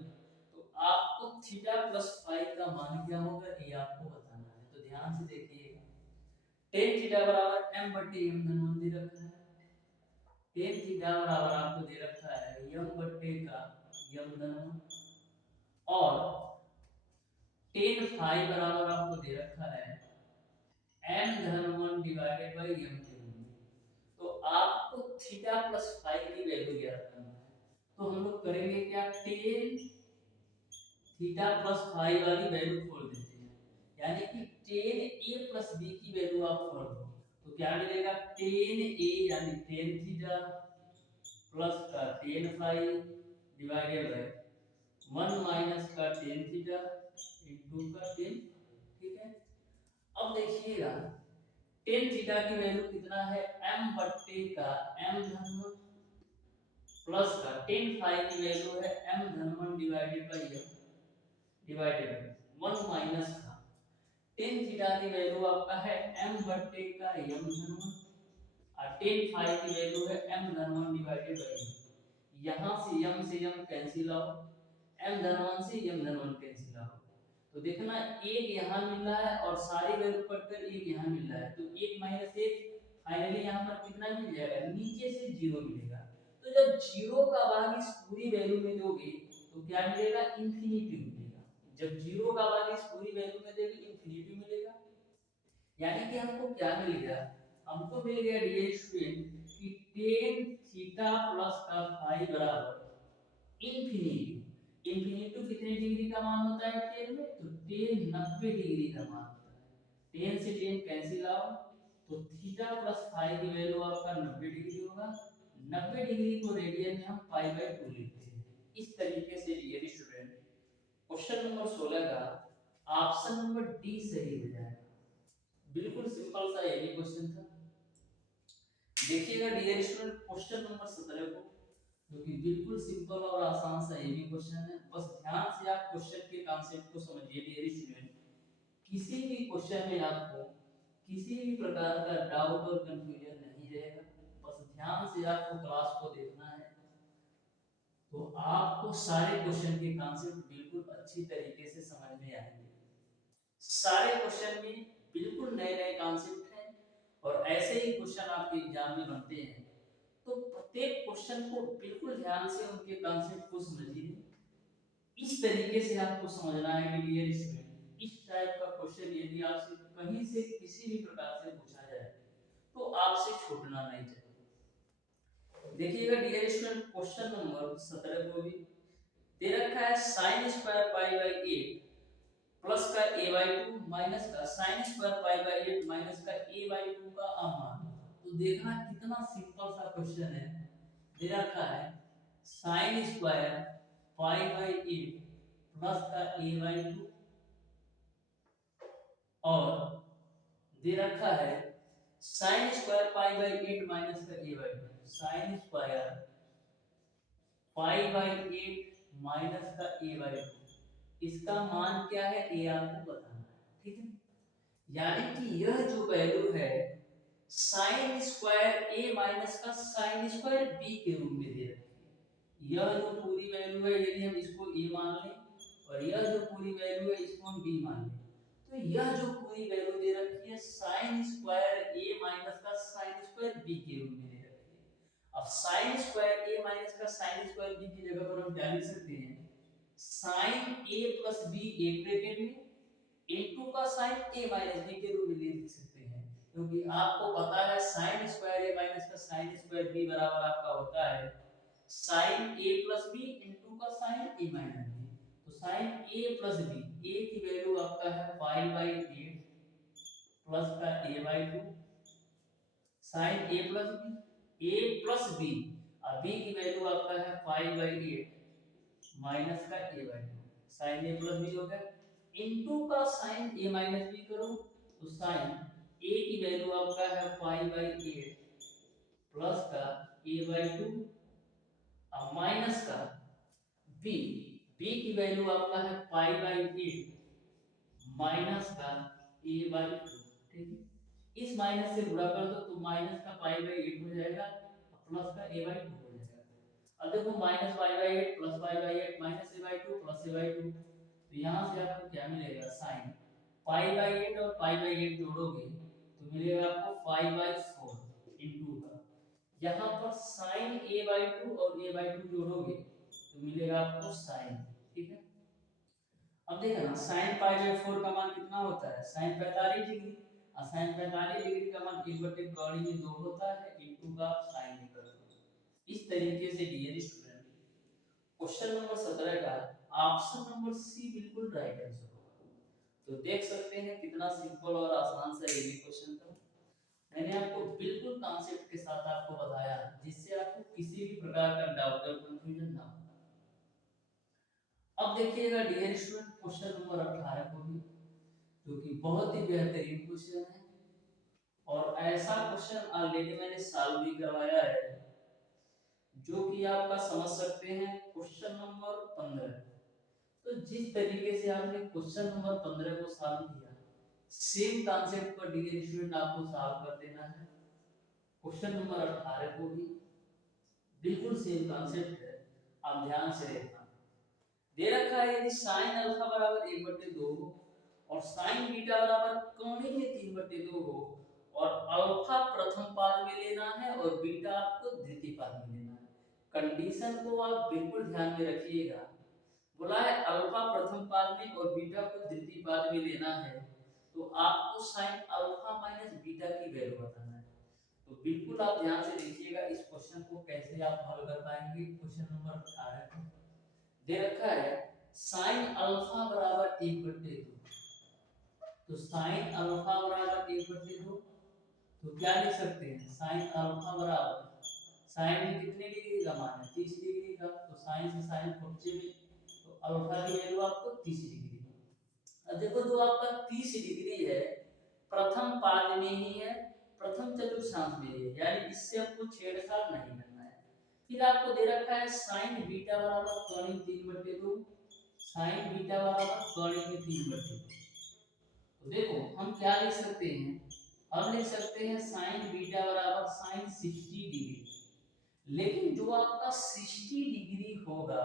तो आपको थीटा प्लस फाई का मान क्या होगा ये आपको बताना है। तो ध्यान से देखिएगा, tan थीटा बराबर m बटे m धन 1 दे रखा है, tan थीटा बराबर आपको दे रखा है m बटे का m धन 1, और tan फाई बराबर आपको दे रखा है m धन 1 डिवाइडेड बाय m धन 1। तो आपको थीटा प्लस फाई की वैल्यू ज्ञात करना है। तो हम लोग करेंगे क्या, टेन थीटा प्लस फाई वाली वैल्यू खोल देते हैं, यानी कि टेन ए प्लस बी की वैल्यू आप खोल दो, तो क्या मिलेगा, टेन ए यानी टेन थीटा प्लस का टेन फाई डिवाइडेड बाय 1 माइनस का टेन थीटा इनटू का टेन, ठीक है। अब देखिएगा टेन थीटा की वैल्यू कितना है, m बट्टे का m धन 1 प्लस का टेन फाई की वैल्यू है m धन 1 डिवाइडेड बाय m डिवाइडेड 1 माइनस का टेन थीटा की वैल्यू आपका है m बट्टे का m धन 1 और टेन फाई की वैल्यू है m धन 1 डिवाइडेड बाय m। यहां से m कैंसिल आउट, m धन 1 से m धन 1 कैंसिल आउट, तो देखना एक यहाँ मिल रहा है और सारी वैल्यू कटकर एक यहाँ मिल रहा है, तो एक माइनस एक फाइनली यहाँ पर कितना मिल जाएगा, नीचे से जीरो मिलेगा। तो जब जीरो का भाग इस पूरी वैल्यू में दोगे तो क्या मिलेगा, इंफिनिटी मिलेगा। जब जीरो का भाग इस पूरी वैल्यू में देगे इंफिनिटी मिलेगा, यानी कि हमको क्या मिल गया, हमको मिल गया डियर स्टूडेंट कि tan थीटा प्लस का फाई बराबर इंफिनिटी। इंफिनिटी कितने डिग्री का मान होता है टेन में, तो टेन 90 डिग्री का मान होता है। टेन से टेन कैंसिल आउट, तो थीटा प्लस फाई की वैल्यू आपका 90 डिग्री होगा। 90 डिग्री को रेडियन में हम पाई बाय 2 लिखते हैं। इस तरीके से डियर स्टूडेंट क्वेश्चन नंबर 16 का ऑप्शन नंबर डी सही हो जाएगा। बिल्कुल सिंपल सा ये भी क्वेश्चन था। देखिएगा डियर स्टूडेंट क्वेश्चन नंबर 17 को, जो कि बिल्कुल सिंपल और आसान सा ये भी क्वेश्चन है, बस ध्यान से आप क्वेश्चन के कॉन्सेप्ट को समझिए डियर स्टूडेंट। किसी भी क्वेश्चन में आपको किसी भी प्रकार का डाउट और कंफ्यूजन नहीं रहेगा, बस ध्यान से आपको क्लास को देखना है, तो आपको सारे क्वेश्चन के कॉन्सेप्ट बिल्कुल अच्छी तरीके से समझ में आएंगे। सारे क्वेश्चन में बिल्कुल नए नए कॉन्सेप्ट हैं और ऐसे ही क्वेश्चन आपके एग्जाम में बनते हैं, तो प्रत्येक क्वेश्चन को बिल्कुल ध्यान से उनके कॉन्सेप्ट को समझिए। इस तरीके से आपको समझना है कि डियर स्टूडेंट इस टाइप का क्वेश्चन यदि आपसे कहीं से किसी भी प्रकार से पूछा जाए तो आपसे छूटना नहीं चाहिए। देखिएगा डियर स्टूडेंट क्वेश्चन नंबर 17 को भी दे रखा है sin square pi by 8 plus का a बाई 2 माइनस का sin square pi by 8 minus का a बाई 2 का मान। तो देखना कितना सिंपल सा क्वेश्चन है, दे रखा है sin square pi by 8 plus का a बाई 2 और दे रखा है sine square pi by 8 minus का a by 2, sine square pi by 8 minus का ए बाई 2, इसका मान क्या है ए आपको बताना है, ठीक है। यानी कि यह जो वैल्यू है साइन स्क्वायर ए माइनस का साइन स्क्वायर बी के रूप में दे रखी है। यह जो पूरी वैल्यू है यदि हम इसको ए मान लें और यह जो पूरी वैल्यू है इसको हम बी मान लें, तो यह जो पूरी वैल्यू दे रखी है साइन स्क्वायर ए माइनस का साइन स्क्वायर बी के रूप में दे रखी है। अब साइन स्क्वायर ए माइनस का साइन स्क्वायर बी की जगह पर हम क्या लिख सकते हैं, साइन ए प्लस बी एक ब्रैकेट में इनटू का साइन ए माइनस बी के रूप में लिख सकते हैं, क्योंकि आपको पता है साइन स्क्वायर ए माइनस का साइन स्क्वायर बी बराबर आपका होता है sine A plus B into का साइन ए माइनस बी। तो sine A plus B, A की वैल्यू आपका है 5/8 प्लस का a by 2 sine a plus B और b की वैल्यू आपका है 5/8 माइनस का a by 2 sine a plus B हो गया इनटू का साइन a माइनस बी करो तो साइन a की वैल्यू आपका है 5/8 प्लस का a बाई 2 और माइनस का b, b की वैल्यू आपका है 5/8 माइनस का a बाई 2, ठीक है। इस माइनस से गुणा कर दो तो माइनस का पाई/8 हो जाएगा प्लस का a/2 हो जाएगा। अब देखो माइनस पाई/8 प्लस पाई/8 माइनस a/2 प्लस a/2, तो यहाँ से आपको क्या मिलेगा साइन पाई/8 और पाई/8 जोड़ोगे तो मिलेगा आपको 5/4 इनटू का यहाँ पर साइन a/2 और a/2 जोड़ोगे तो मिलेगा आपको साइन, ठीक है। अब देखो ना साइन पाई/4 का मान कितना होता है साइन 45 डिग्री और साइन 45 डिग्री का मान 1/2 में 2 होता है इनटू का साइन निकल दो। इस तरीके से डियर स्टूडेंट क्वेश्चन नंबर 17 का ऑप्शन नंबर सी बिल्कुल राइट आंसर होगा। तो देख सकते हैं कितना सिंपल और आसान सा ये क्वेश्चन था। मैंने आपको बिल्कुल कॉन्सेप्ट के साथ आपको बताया जिससे आपको किसी भी प्रकार का डाउट और कंफ्यूजन ना हो। अब देखिएगा डियर स्टूडेंट क्वेश्चन नंबर 18 को भी, जो कि बहुत ही बेहतरीन क्वेश्चन है और ऐसा क्वेश्चन ऑलरेडी मैंने सॉल्व भी करवाया है, जो कि आपका समझ सकते हैं क्वेश्चन नंबर 15। तो जिस तरीके से आपने क्वेश्चन नंबर 15 को सॉल्व किया सेम कॉन्सेप्ट पर डियर स्टूडेंट आपको सॉल्व कर देना है क्वेश्चन नंबर 18 को भी, बिल्कुल सेम कॉन्सेप्ट है। आप ध्यान से देखना, दे रखा है यदि साइन अल्फा बराबर 1/2 हो और साइन बीटा बराबर कोणीय 3/2 हो और अल्फा प्रथम पाद में लेना है और बीटा आपको द्वितीय पाद में लेना है। कंडीशन को आप बिल्कुल ध्यान में रखिएगा, बोला है अल्फा प्रथम पाद में और बीटा को द्वितीय पाद में लेना है, तो आपको साइन अल्फा माइनस बीटा की वैल्यू बताना है। तो बिल्कुल आप ध्यान से देखिएगा इस क्वेश्चन को कैसे आप हल कर पाएंगे। क्वेश्चन नंबर 18 दे रखा है साइन अल्फा बराबर 1/2, तो साइन अल्फा बराबर 1/2 तो क्या लिख सकते हैं साइन अल्फा बराबर साइन में कितने डिग्री का मान है 30 डिग्री का, तो साइन से साइन पहुंचे में तो अल्फा की वैल्यू आपको 30 डिग्री। अब देखो जो आपका 30 डिग्री है प्रथम पाद में ही है, प्रथम चतुर्थांश में है, यानी इससे आपको छेड़छाड़ नहीं करना है। फिर आपको दे रखा है साइन बीटा बराबर कोणीय 3/2, साइन बीटा बराबर कोणीय 3/2। तो देखो हम क्या लिख सकते हैं, हम लिख सकते हैं साइन बीटा बराबर साइन 60 डिग्री, लेकिन जो आपका 60 डिग्री होगा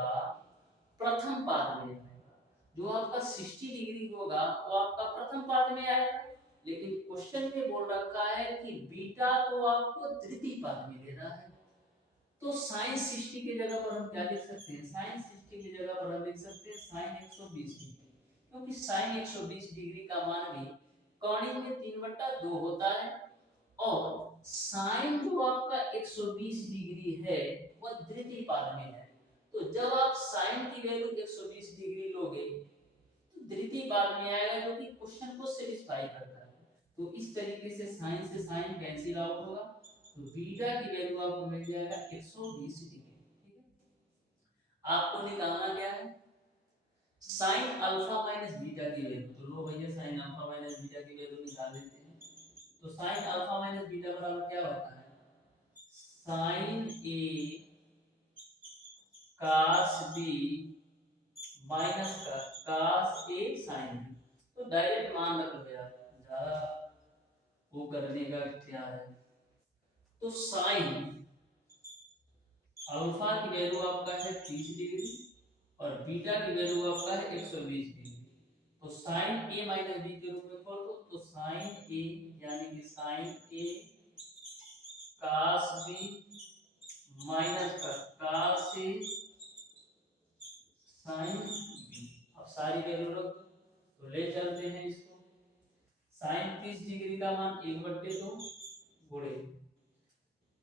प्रथम पाद में आएगा, जो आपका 60 डिग्री होगा वो आपका प्रथम पाद में आएगा, लेकिन क्वेश्चन में बोल रखा है कि बीटा को आपको तृतीय पाद में लेना है। तो साइन 60 की जगह पर हम क्या लिख सकते हैं, साइन 60 की जगह पर हम लिख सकते हैं साइन 120 डिग्री, क्योंकि साइन 120 डिग्री का मान भी कोणीय में 3/2 होता है और साइन जो आपका 120 डिग्री है वह द्वितीय पाद में है। तो जब आप साइन की वैल्यू 120 डिग्री लोगे तो द्वितीय पाद में आएगा, जो कि क्वेश्चन को सेटिस्फाई करता है। तो इस तरीके से साइन कैंसिल आउट होगा, तो बीटा की वैल्यू आपको मिल जाएगा 120 डिग्री, ठीक है। आपको निकालना क्या है साइन अल्फा माइनस बीटा की वैल्यू, तो लो भैया साइन अल्फा माइनस बीटा की वैल्यू निकाल लेते हैं। तो साइन अल्फा माइनस बीटा बराबर क्या होता है, साइन ए cos b माइनस का cos a sin b। तो डायरेक्ट मान रख लो यार, ज्यादा वो करने का क्या है। तो साइन अल्फा की वैल्यू आपका है 30 डिग्री और बीटा की वैल्यू आपका है 120 डिग्री। तो साइन a माइनस b के रूप में खोल दो, तो साइन a यानी कि sine a cos b minus का cos a साइन b। अब सारी वैल्यू रख दो, तो ले चलते हैं इसको। साइन 30 डिग्री का मान 1/2 गुणे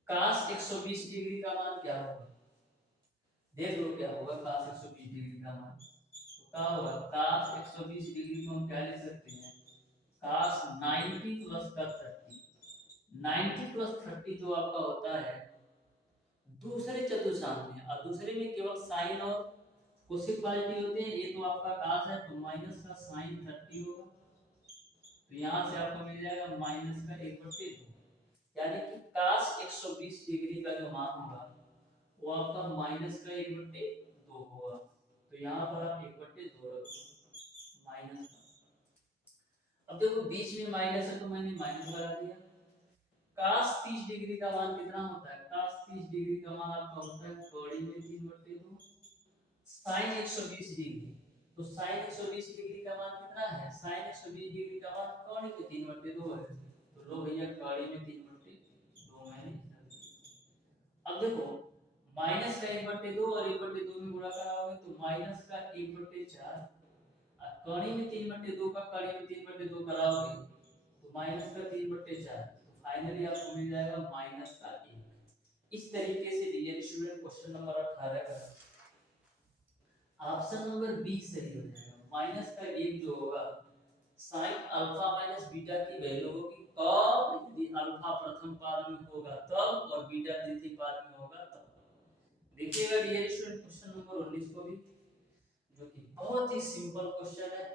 cos 120 डिग्री का मान क्या होगा, देख लो क्या होगा cos 120 डिग्री का मान। तो क्या होगा, cos 120 डिग्री को हम क्या लिख सकते हैं, cos 90 प्लस का 30। 90 प्लस 30 जो आपका होता है दूसरे चतुर्थांश में, और दूसरे में केवल साइन और कोसेक क्वालिटी होते हैं। ये तो आपका cos है तो माइनस का sin 30 होगा। तो यहाँ से आपको मिल जाएगा माइनस का 1/2, यानी कि cos 120 डिग्री का जो मान होगा वो आपका माइनस का 1/2 होगा। तो यहाँ पर आप 1/2 रख दो माइनस का। अब देखो बीच में माइनस है तो मैंने माइनस लगा दिया। cos 30 डिग्री का मान कितना होता है, cos 30 डिग्री का मान आपका होता है कड़ी में 3/2 sin 120 डिग्री। तो sin 120 डिग्री का मान कितना है, sin 120 डिग्री का मान कड़ी में 3/2 है। तो लो भैया कड़ी में 3/2 मैंने। अब देखो माइनस का 1/2 और 1/2 में गुणा कराओगे तो माइनस का 1/4 और कड़ी में 3/2 का कड़ी में 3/2 कराओगे तो माइनस का 3/4। तो फाइनली आपको मिल जाएगा माइनस का 1। इस तरीके से डियर स्टूडेंट क्वेश्चन नंबर 18 का ऑप्शन नंबर बी सही हो जाएगा। माइनस का 1 जो होगा sin अल्फा माइनस बीटा की वैल्यू होगी कब, यदि अल्फा प्रथम पाद में होगा तब और बीटा द्वितीय पाद में होगा तब। देखिएगा डियर स्टूडेंट क्वेश्चन नंबर 19 को भी, जो कि बहुत ही सिंपल क्वेश्चन है,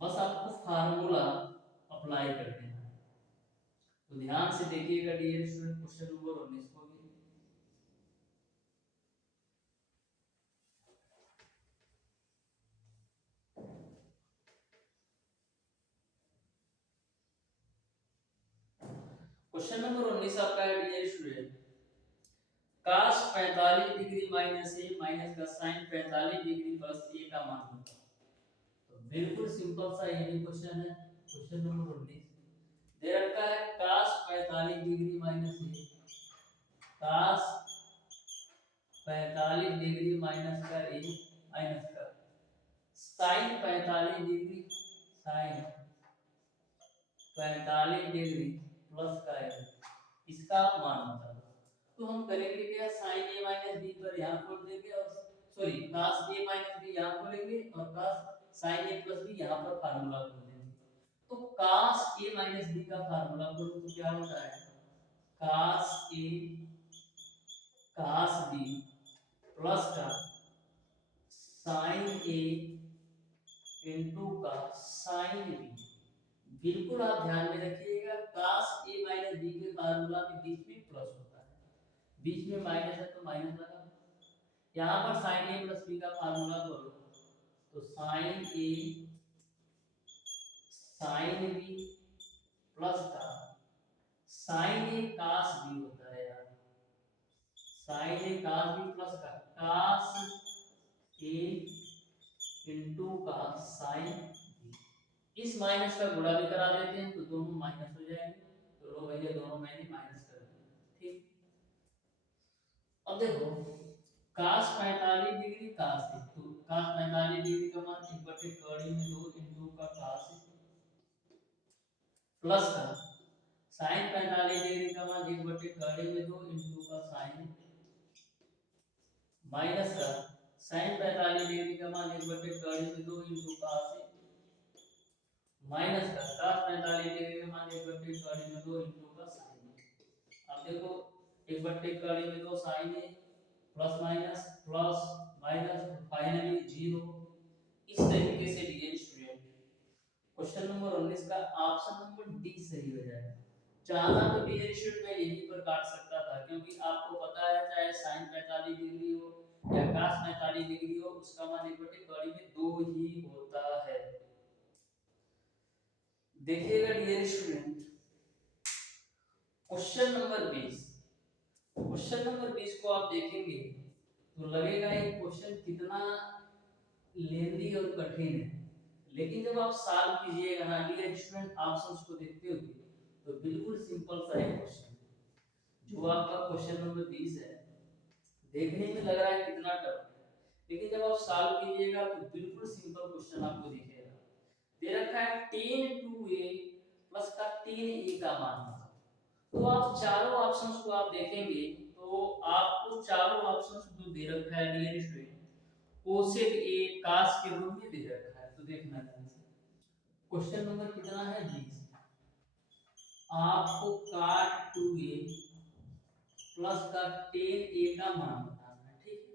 बस आपको फार्मूला अप्लाई कर देना है। तो ध्यान से देखिएगा डियर स्टूडेंट क्वेश्चन नंबर 19 को भी। क्वेश्चन नंबर 19 आपका है dear student, cos 45 degree minus a minus का sin 45 डिग्री प्लस a का मान होता है। तो बिल्कुल सिंपल सा यही क्वेश्चन है। क्वेश्चन नंबर 19 दे रखा है cos 45 degree minus a, cos 45 degree minus का a माइनस का sin 45 degree, sin 45 degree plus का a, इसका मान होता है। तो हम करेंगे क्या, sin a माइनस b पर यहाँ खोल देंगे और sorry cos a minus b यहाँ खोलेंगे और cos sin a plus b यहाँ पर फार्मूला खोल देंगे। तो cos a माइनस b का फार्मूला खोलो तो क्या होता है, cos a cos b plus का sin a इनटू का sin b। बिल्कुल आप ध्यान में रखिएगा cos a माइनस b के फार्मूला में बीच में प्लस होता है, बीच में माइनस है तो माइनस लगा। यहाँ पर sin a प्लस b का फार्मूला करो तो sin a sin b plus का sin a cos b होता है यार, sin a cos b plus का cos a इनटू का sin b। इस माइनस का गुणा भी करा देते हैं तो दोनों माइनस हो जाएंगे। तो लो भैया दोनों मैंने माइनस कर दिए, ठीक। अब देखो cos 45 डिग्री cos है तो cos 45 डिग्री का मान 1/2 में 2 इनटू का cos प्लस का sin 45 डिग्री का मान 1/2 में 2 इनटू का sin माइनस का sin 45 डिग्री का मान 1/2 में 2 इनटू cos माइनस का cos 45 डिग्री का मान 1/2 में 2 इनटू का sin। अब देखो 1/2 में 2 sin है प्लस माइनस फाइनली 0। इस तरीके से डियर स्टूडेंट क्वेश्चन नंबर होगा इसका ऑप्शन नंबर डी सही हो जाएगा। चाहता तो डियर स्टूडेंट मैं यहीं पर काट सकता था, क्योंकि आपको पता है चाहे साइन 45 डिग्री हो या cos 45 डिग्री हो, उसका मान इक्वल कड़ी में 2 ही होता है। देखिएगा dear student, question number 20, question number 20 को आप देखेंगे तो लगेगा ये क्वेश्चन कितना लेंदी और कठिन है, लेकिन जब आप सॉल्व कीजिएगा ना डियर स्टूडेंट, ऑप्शंस को देखते हो तो बिल्कुल सिंपल सा है क्वेश्चन। जो आपका क्वेश्चन नंबर 20 है, देखने में लग रहा है कितना टफ है, लेकिन जब आप सॉल्व कीजिएगा तो बिल्कुल सिंपल क्वेश्चन आपको दिखेगा। दे रखा है 10 2a प्लस का 3a का मान। तो आप चारों ऑप्शंस को आप देखेंगे तो आपको चारों ऑप्शंस जो दे रखा है डियर स्टूडेंट, कोसेक ए कास के रूप में दे रखा है। तो देखना ध्यान से, क्वेश्चन नंबर कितना है 20, आपको काट 2a प्लस का 10a का मान बताना है, ठीक है।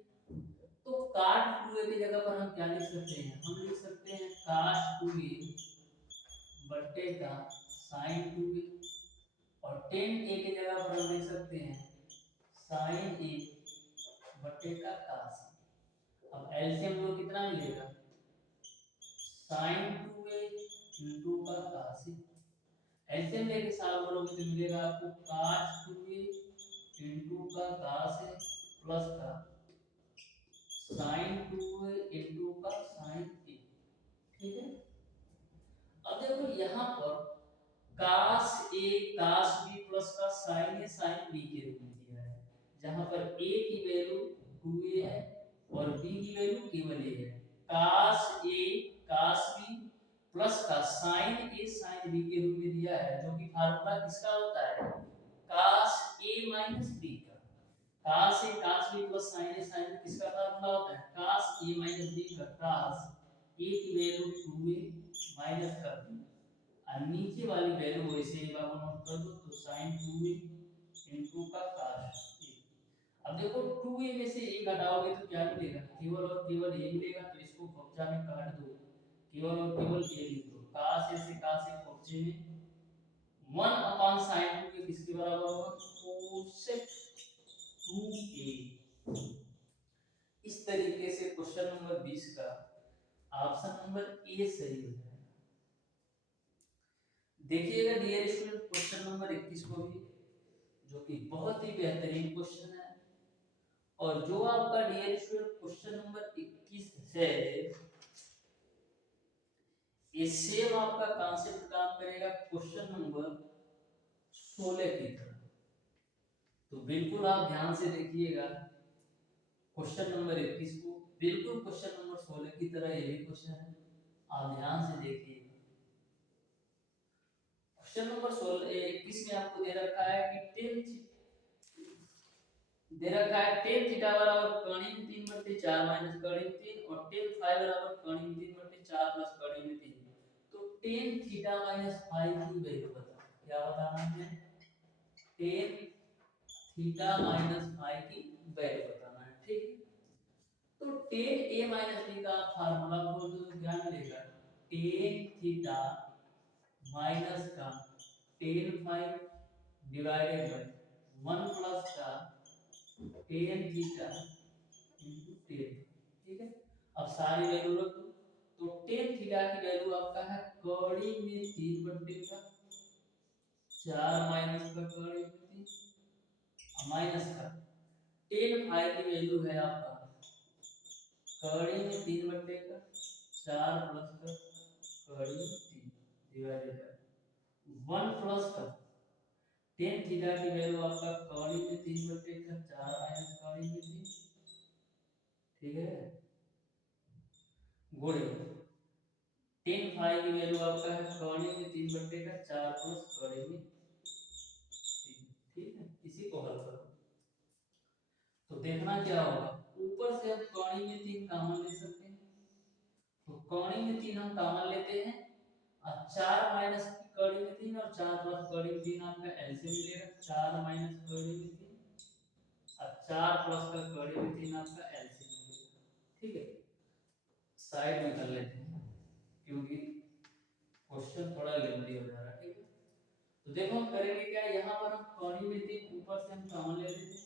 तो काट 2a की जगह पर हम क्या लिख सकते हैं, हम लिख सकते हैं काश 2a बट्टे का sin 2a, और 10a की जगह पर हम लिख सकते हैं sin a बट्टे का cos। अब एलसीएम लो कितना मिलेगा, sin 2a into का cos। एलसीएम लेके सॉल्व करोगे तो मिलेगा आपको cos 2a into का cos प्लस का sin 2a into का sin a, ठीक है। अब देखो यहाँ पर cos a cos b plus का sin a sin b के रूप में दिया है, जहाँ पर a की वैल्यू 2a है और b की वैल्यू केवल a है। cos a cos b plus का sin a sin b के रूप में दिया है, जो कि फार्मूला किसका होता है, cos a minus b का। cos a cos b plus sin a sin b किसका फार्मूला होता है, cos a minus b का। cos a की वैल्यू 2a माइनस कर b, और नीचे वाली वैल्यू वैसे ही बाबू नोट कर दो, तो sin 2a into का cos a। अब देखो 2a में से a घटाओगे तो क्या मिलेगा, केवल और केवल a मिलेगा, तो इसको कब्जा में काट दो, केवल और केवल a लिख दो। cos a से cos a कब्जे में 1 अपॉन sin 2a किसके बराबर होगा, cosec 2a। इस तरीके से क्वेश्चन नंबर 20 का ऑप्शन नंबर ए सही हो जाएगा। देखिएगा डियर स्टूडेंट क्वेश्चन नंबर 21 को भी, जो कि बहुत ही बेहतरीन क्वेश्चन है। और जो आपका डियर स्टूडेंट क्वेश्चन नंबर 21 है, ये सेम आपका कॉन्सेप्ट काम करेगा क्वेश्चन नंबर 16 की तरह। तो बिल्कुल आप ध्यान से देखिएगा क्वेश्चन नंबर 21 को, बिल्कुल क्वेश्चन नंबर 16 की तरह ये भी क्वेश्चन है, आप ध्यान से देखिए। क्वेश्चन नंबर 21 में आपको दे रखा है कि दे रखा है tan थीटा बराबर कड़ी में 3/4 माइनस कड़ी में 3, और tan फाई बराबर कड़ी में 3/4 प्लस कड़ी में 3। तो tan थीटा माइनस फाई की वैल्यू बताओ, क्या बताना है, tan थीटा माइनस फाई की वैल्यू बताना है, ठीक है। तो tan a माइनस b का फार्मूला खोल दो तो क्या मिलेगा, tan थीटा माइनस का tan phi divided by 1 plus का tan थीटा इनटू tan, ठीक है। अब सारी वैल्यू रख दो, तो tan थीटा की वैल्यू आपका है कड़ी में 3/4 माइनस का कड़ी में 3 माइनस का tan फाई की वैल्यू है आपका कड़ी में 3/4 प्लस का कड़ी में 3 डिवाइडेड बाय 1 प्लस का tan थीटा की वैल्यू आपका कड़ी में 3/4 माइनस कड़ी में 3, ठीक है, गुणे tan फाई की वैल्यू आपका है कड़ी में 3/4 प्लस कड़ी में 3, ठीक है। इसी को हल करो तो देखना क्या होगा, ऊपर से हम कड़ी में 3 कॉमन ले सकते हैं, तो कड़ी में 3 हम कॉमन लेते हैं, और 4 माइनस की कड़ी में 3 और 4 प्लस कड़ी में 3 आपका एलसीएम मिलेगा, 4 माइनस कड़ी में 3 और 4 प्लस का कड़ी में 3 आपका एलसीएम मिलेगा, ठीक है। साइड में कर लेते हैं क्योंकि क्वेश्चन थोड़ा देखो हम करेंगे क्या, यहाँ पर हम कौड़ी में 3 ऊपर से हम कॉमन ले लेते हैं।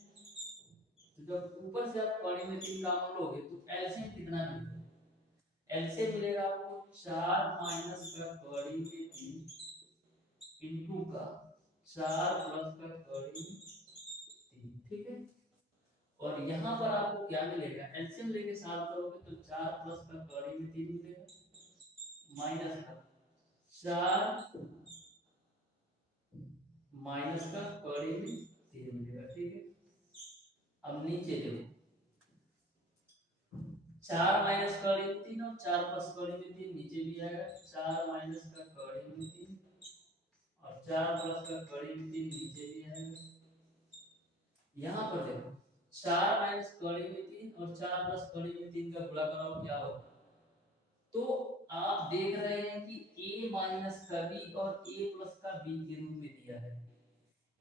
तो जब ऊपर से आप कौड़ी में 3 कॉमन लोगे तो एलसीएम कितना मिलेगा, एलसीएम मिलेगा आपको 4 माइनस का कौड़ी में 3 इनटू का 4 प्लस का कौड़ी में 3, ठीक है। और यहाँ पर आपको क्या मिलेगा, एलसीएम लेके सॉल्व करोगे तो 4 प्लस का कौड़ी में 3 मिलेगा माइनस का 4 माइनस का कौड़ी में 3 मिलेगा, ठीक है। अब नीचे देखो 4 माइनस कौड़ी में 3 और 4 प्लस कौड़ी में 3 नीचे भी आएगा, 4 माइनस का कौड़ी में 3 और 4 प्लस का कौड़ी में 3 नीचे भी आएगा। यहाँ पर देखो 4 माइनस कौड़ी में 3 और 4 प्लस कौड़ी में 3 का गुणा कराओ क्या होगा, तो आप देख रहे हैं कि a माइनस का b और a प्लस का b के रूप में दिया है।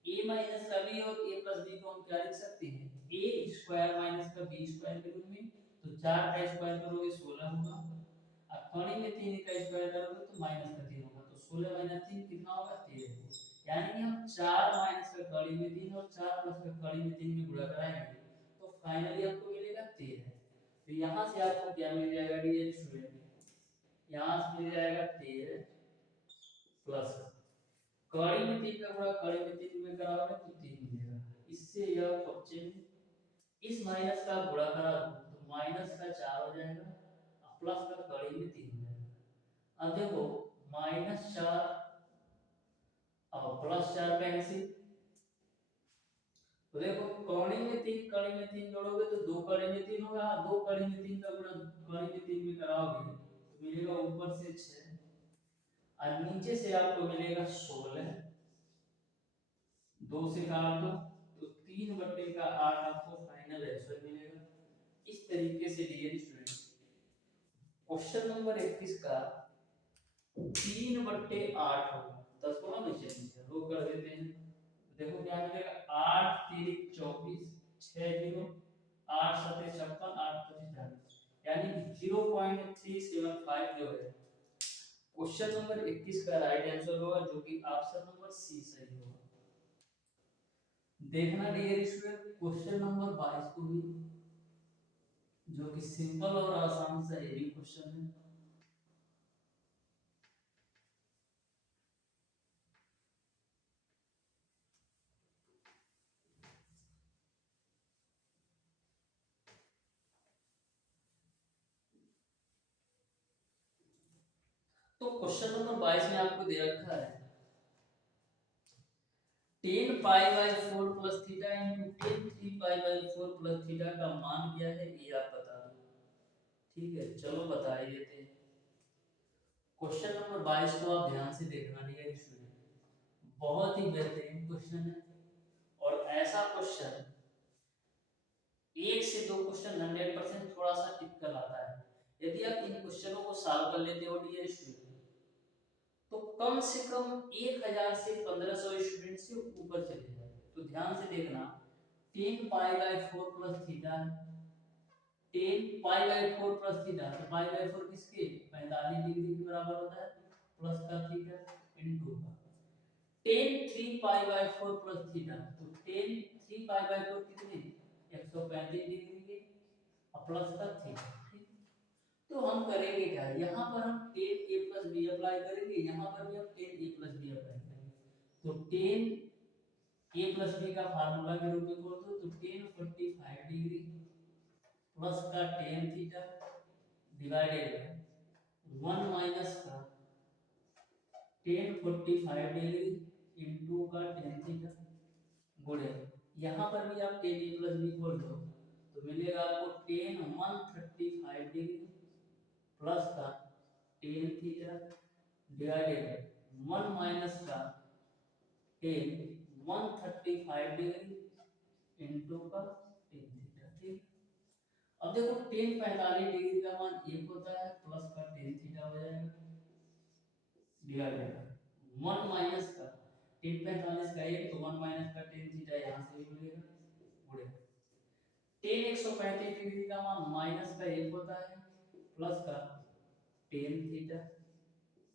a माइनस का b और a प्लस b को हम क्या लिख सकते हैं, a स्क्वायर माइनस का b स्क्वायर के रूप में। तो 4 का स्क्वायर करोगे 16 होगा, अब कौड़ी में 3 का स्क्वायर करोगे तो माइनस का 3 होगा, तो 16 माइनस 3 कितना होगा 13 होगा। यानी कि हम 4 माइनस का कौड़ी में 3 और 4 प्लस का कौड़ी में 3 में गुणा कराएंगे तो फाइनली आपको मिलेगा 13। तो यहाँ से आपको क्या मिल जाएगा डियर स्टूडेंट, यहाँ से मिल जाएगा 13 प्लस कौड़ी में 3 का गुणा कौड़ी में 3 में कराओगे तो 3 मिलेगा। इससे यह क्वेश्चन इस माइनस का गुणा करा तो माइनस का 4 हो जाएगा और प्लस का कौड़ी में 3 हो जाएगा। अब देखो -4 और +4 का एलसीएम, तो देखो कौड़ी में 3 कौड़ी में 3 जोड़ोगे तो 2 कौड़ी में 3 होगा, 2 कौड़ी में 3 का गुणा कौड़ी में 3 में कराओगे तो मिलेगा ऊपर से 6 और नीचे से आपको मिलेगा 16, 2 से काट दो तो 3/8 आपको फाइनल आंसर मिलेगा। इस तरीके से डियर स्टूडेंट क्वेश्चन नंबर 21 का 3/8 होगा, 10 को हम इसे रोक कर देते हैं। देखो क्या मिलेगा 8 3 24 6 0 8 7 56 8 25 40, यानी कि 0.375 जो है क्वेश्चन नंबर 21 का राइट आंसर होगा, जो कि ऑप्शन नंबर सी सही होगा। देखना डियर स्टूडेंट क्वेश्चन नंबर 22 को भी, जो कि सिंपल और आसान सा ये भी क्वेश्चन है। तो क्वेश्चन नंबर 22 में आपको दे रखा है 10 pi by 4 plus theta into 10 3 pi by 4 plus theta का मान क्या है ये आप बता दो। ठीक है, चलो बता ही देते हैं। क्वेश्चन नंबर 22 को आप ध्यान से देखना डियर स्टूडेंट, बहुत ही बेहतरीन क्वेश्चन है और ऐसा क्वेश्चन एक से दो क्वेश्चन 100% थोड़ा सा टिपिकल आता है। यदि आप इन क्वेश्चनों को सॉल्व कर लेते हो डियर स्टूडेंट तो कम से कम 1000 से 1500 स्टूडेंट से ऊपर चले जाए। तो ध्यान से देखना 10 pi by 4 plus theta, 10 pi by 4 plus theta, तो पाई बाय 4 किसके 45 डिग्री के बराबर होता है, प्लस का थीटा इनटू का 10 3 पाई बाय 4 प्लस थीटा, तो 10 3 पाई बाय 4 कितने 135 डिग्री के और प्लस का थीटा। तो हम करेंगे क्या, यहाँ पर हम 10 a प्लस b अप्लाई करेंगे, यहाँ पर भी हम 10 a प्लस b अप्लाई करेंगे। तो 10 a प्लस b का फार्मूला के रूप में बोल दो तो 10 45 डिग्री प्लस का tan थीटा डिवाइडेड बाय 1 माइनस का tan 45 डिग्री इनटू का tan थीटा गुणे, यहाँ पर भी आप 10 a प्लस b खोल दो तो मिलेगा आपको tan 135 डिग्री प्लस का tan थीटा डिवाइडेड 1 माइनस का tan 135 डिग्री इनटू का tan थीटा। ठीक, अब देखो tan 45 डिग्री का मान 1 होता है प्लस का tan थीटा हो जाएगा डिवाइडेड 1 माइनस का tan 45 का 1 तो 1 माइनस का tan थीटा यहाँ से भी मिलेगा गुणे tan 135 डिग्री का मान माइनस का 1 होता है प्लस का tan थीटा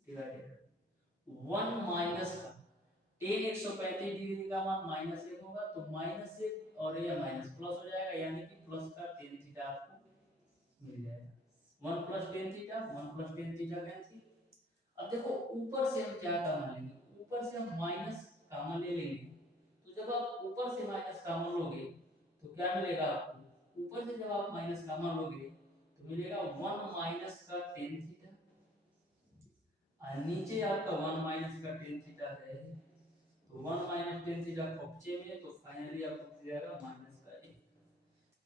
डिवाइडेड 1 माइनस का टेन 135 डिग्री का मान -1 होगा, तो -1 और ये माइनस प्लस हो जाएगा, यानी कि प्लस का टेन थीटा आपको मिल जाएगा। 1 plus tan theta, 1 plus tan theta cancel. अब देखो ऊपर से हम क्या कॉमन लेंगे, ऊपर से हम माइनस कॉमन ले लेंगे। तो जब आप ऊपर से माइनस कॉमन लोगे तो क्या मिलेगा आपको, ऊपर से जब आप माइनस कॉमन लोगे तो मिलेगा 1 माइनस का टेन थीटा, और नीचे आपका 1 माइनस का टेन थीटा है, तो 1 माइनस टेन थीटा बच्चे में, तो फाइनली आपको मिल जाएगा माइनस का 1।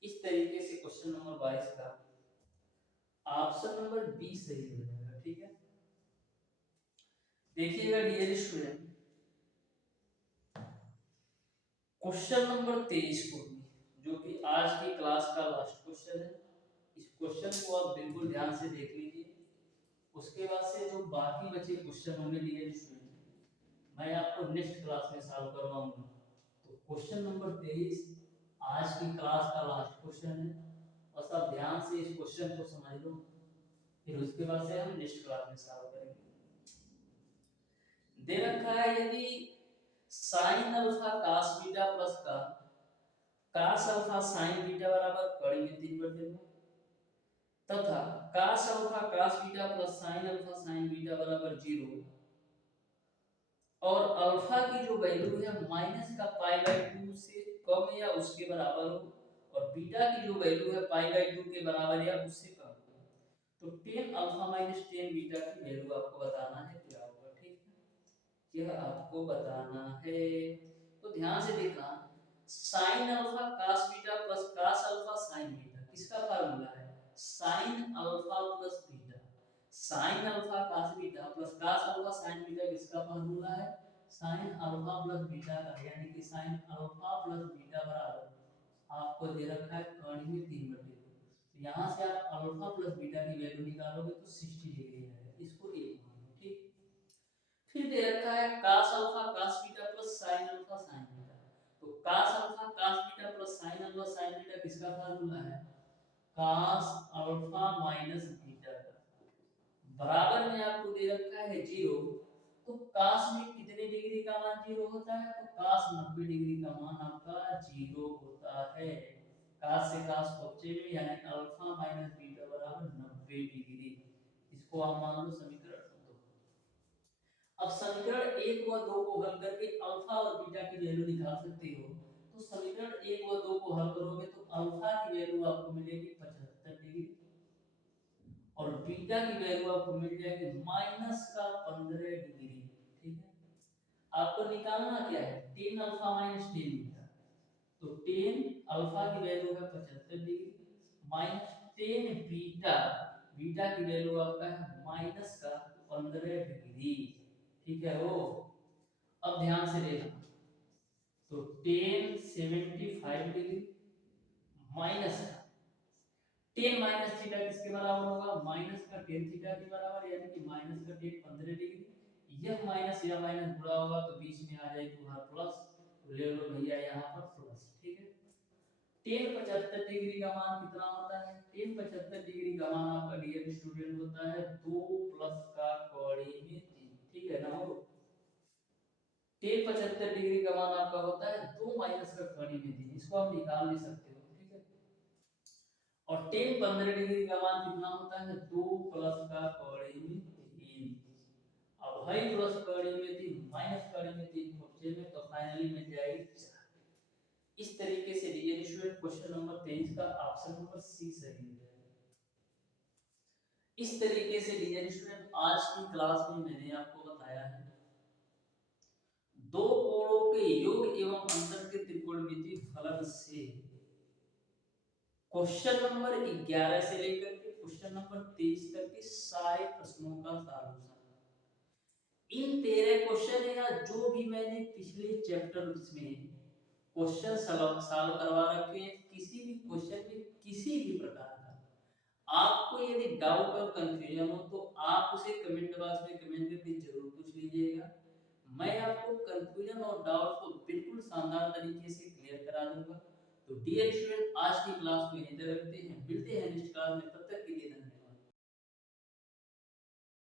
इस तरीके से क्वेश्चन नंबर 22 का ऑप्शन नंबर बी सही हो जाएगा। ठीक है, देखिएगा डियर स्टूडेंट, क्वेश्चन नंबर 23 को, जो कि आज की क्लास का लास्ट क्वेश्चन है, इस क्वेश्चन को आप बिल्कुल ध्यान से देख लीजिए। उसके बाद से जो बाकी बचे क्वेश्चन होंगे डियर स्टूडेंट, मैं आपको नेक्स्ट क्लास में सॉल्व करवाऊंगा। तो क्वेश्चन नंबर 23 आज की क्लास का लास्ट क्वेश्चन है, बस आप ध्यान से इस क्वेश्चन को समझ लो, फिर उसके बाद से हम नेक्स्ट क्लास में सॉल्व करेंगे। दे रखा है यदि sine alpha cos beta plus का cos अल्फा sin बीटा बराबर कड़ी में 3/2 तथा cos alpha cos beta plus sin alpha sin beta बराबर 0, और अल्फा की जो वैल्यू है माइनस का π/2 से कम या उसके बराबर हो, और बीटा की जो वैल्यू है π/2 के बराबर या उससे कम हो, तो tan alpha minus tan beta की वैल्यू आपको बताना है क्या होगा। ठीक है, यह आपको बताना है। तो ध्यान से देखना, sin alpha cos beta plus cos alpha sin beta किसका फार्मूला है, sin alpha plus beta. sin alpha cos beta plus cos alpha sin beta किसका फार्मूला है, sin अल्फा प्लस बीटा का, यानी कि sin अल्फा प्लस बीटा बराबर आपको दे रखा है कड़ी में 3/2। तो यहाँ से आप अल्फा प्लस बीटा की वैल्यू निकालोगे तो 60 डिग्री आएगा, इसको 1 मान लो। ठीक, फिर दे रखा है cos alpha cos beta plus sin alpha sin beta, तो cos alpha cos beta plus sin alpha sin beta किसका फार्मूला है, cos अल्फा माइनस बीटा का, बराबर में आपको दे रखा है 0। तो cos में कितने डिग्री का मान 0 होता है, तो cos 90 डिग्री का मान आपका 0 होता है। cos से cos बच्चे में, यानी अल्फा माइनस बीटा बराबर 90 डिग्री। इसको आप मान लो समीकरण 2। अब समीकरण 1 व 2 को हल करके अल्फा और बीटा की वैल्यू निकाल सकते हो। तो समीकरण 1 व 2 को हल करोगे तो अल्फा की वैल्यू आपको मिलेगी 75 डिग्री, और बीटा की वैल्यू आपको मिल जाएगी माइनस का 15 डिग्री। ठीक है, आपको निकालना क्या है, tan alpha minus tan beta. तो tan अल्फा की वैल्यू है 75 degree minus tan beta, beta की वैल्यू आपका है माइनस का 15 डिग्री। ठीक है वो, अब ध्यान से देखना, तो tan 75 degree minus tan minus theta किसके बराबर होगा, माइनस का tan थीटा के बराबर, यानी कि माइनस का tan 15 डिग्री। यह माइनस या माइनस जुड़ा होगा तो बीच में आ जाए तुम्हारा प्लस, तो ले लो भैया यहाँ पर प्लस। ठीक है, tan 75 डिग्री का मान कितना होता है, tan 75 डिग्री का मान आपका डियर स्टूडेंट होता है 2 प्लस का कड़ी में 3। ठीक है ना, हो tan 75 डिग्री का मान आपका होता है 2 माइनस का कड़ी में 3, इसको आप निकाल भी सकते हो। ठीक है, और tan 15 डिग्री का मान कितना होता है, 2 प्लस का कड़ी में 3। अब है प्लस कड़ी में 3 माइनस कड़ी में 3 बच्चे में, तो फाइनली मिल जाएगी 4। इस तरीके से डियर स्टूडेंट क्वेश्चन नंबर 23 का ऑप्शन नंबर सी सही हो जाएगा। इस तरीके से डियर स्टूडेंट आज की क्लास में मैंने आपको बताया है दो कोणों के योग एवं अंतर के त्रिकोणमितीय फलन से क्वेश्चन नंबर 11 से लेकर के क्वेश्चन नंबर 23 तक के सारे प्रश्नों का सॉल्यूशन। इन 13 क्वेश्चन या जो भी मैंने पिछले चैप्टर में क्वेश्चन सॉल्व करवा रखे हैं, किसी भी क्वेश्चन में किसी भी प्रकार का आपको यदि डाउट और कंफ्यूजन हो तो आप उसे कमेंट बॉक्स में कमेंट करके जरूर पूछ लीजिएगा। मैं आपको कंफ्यूजन और डाउट को बिल्कुल शानदार तरीके से क्लियर करा दूंगा। तो डियर स्टूडेंट आज की क्लास को यहीं तक रखते हैं, मिलते हैं नेक्स्ट क्लास में, तब तक के लिए धन्यवाद।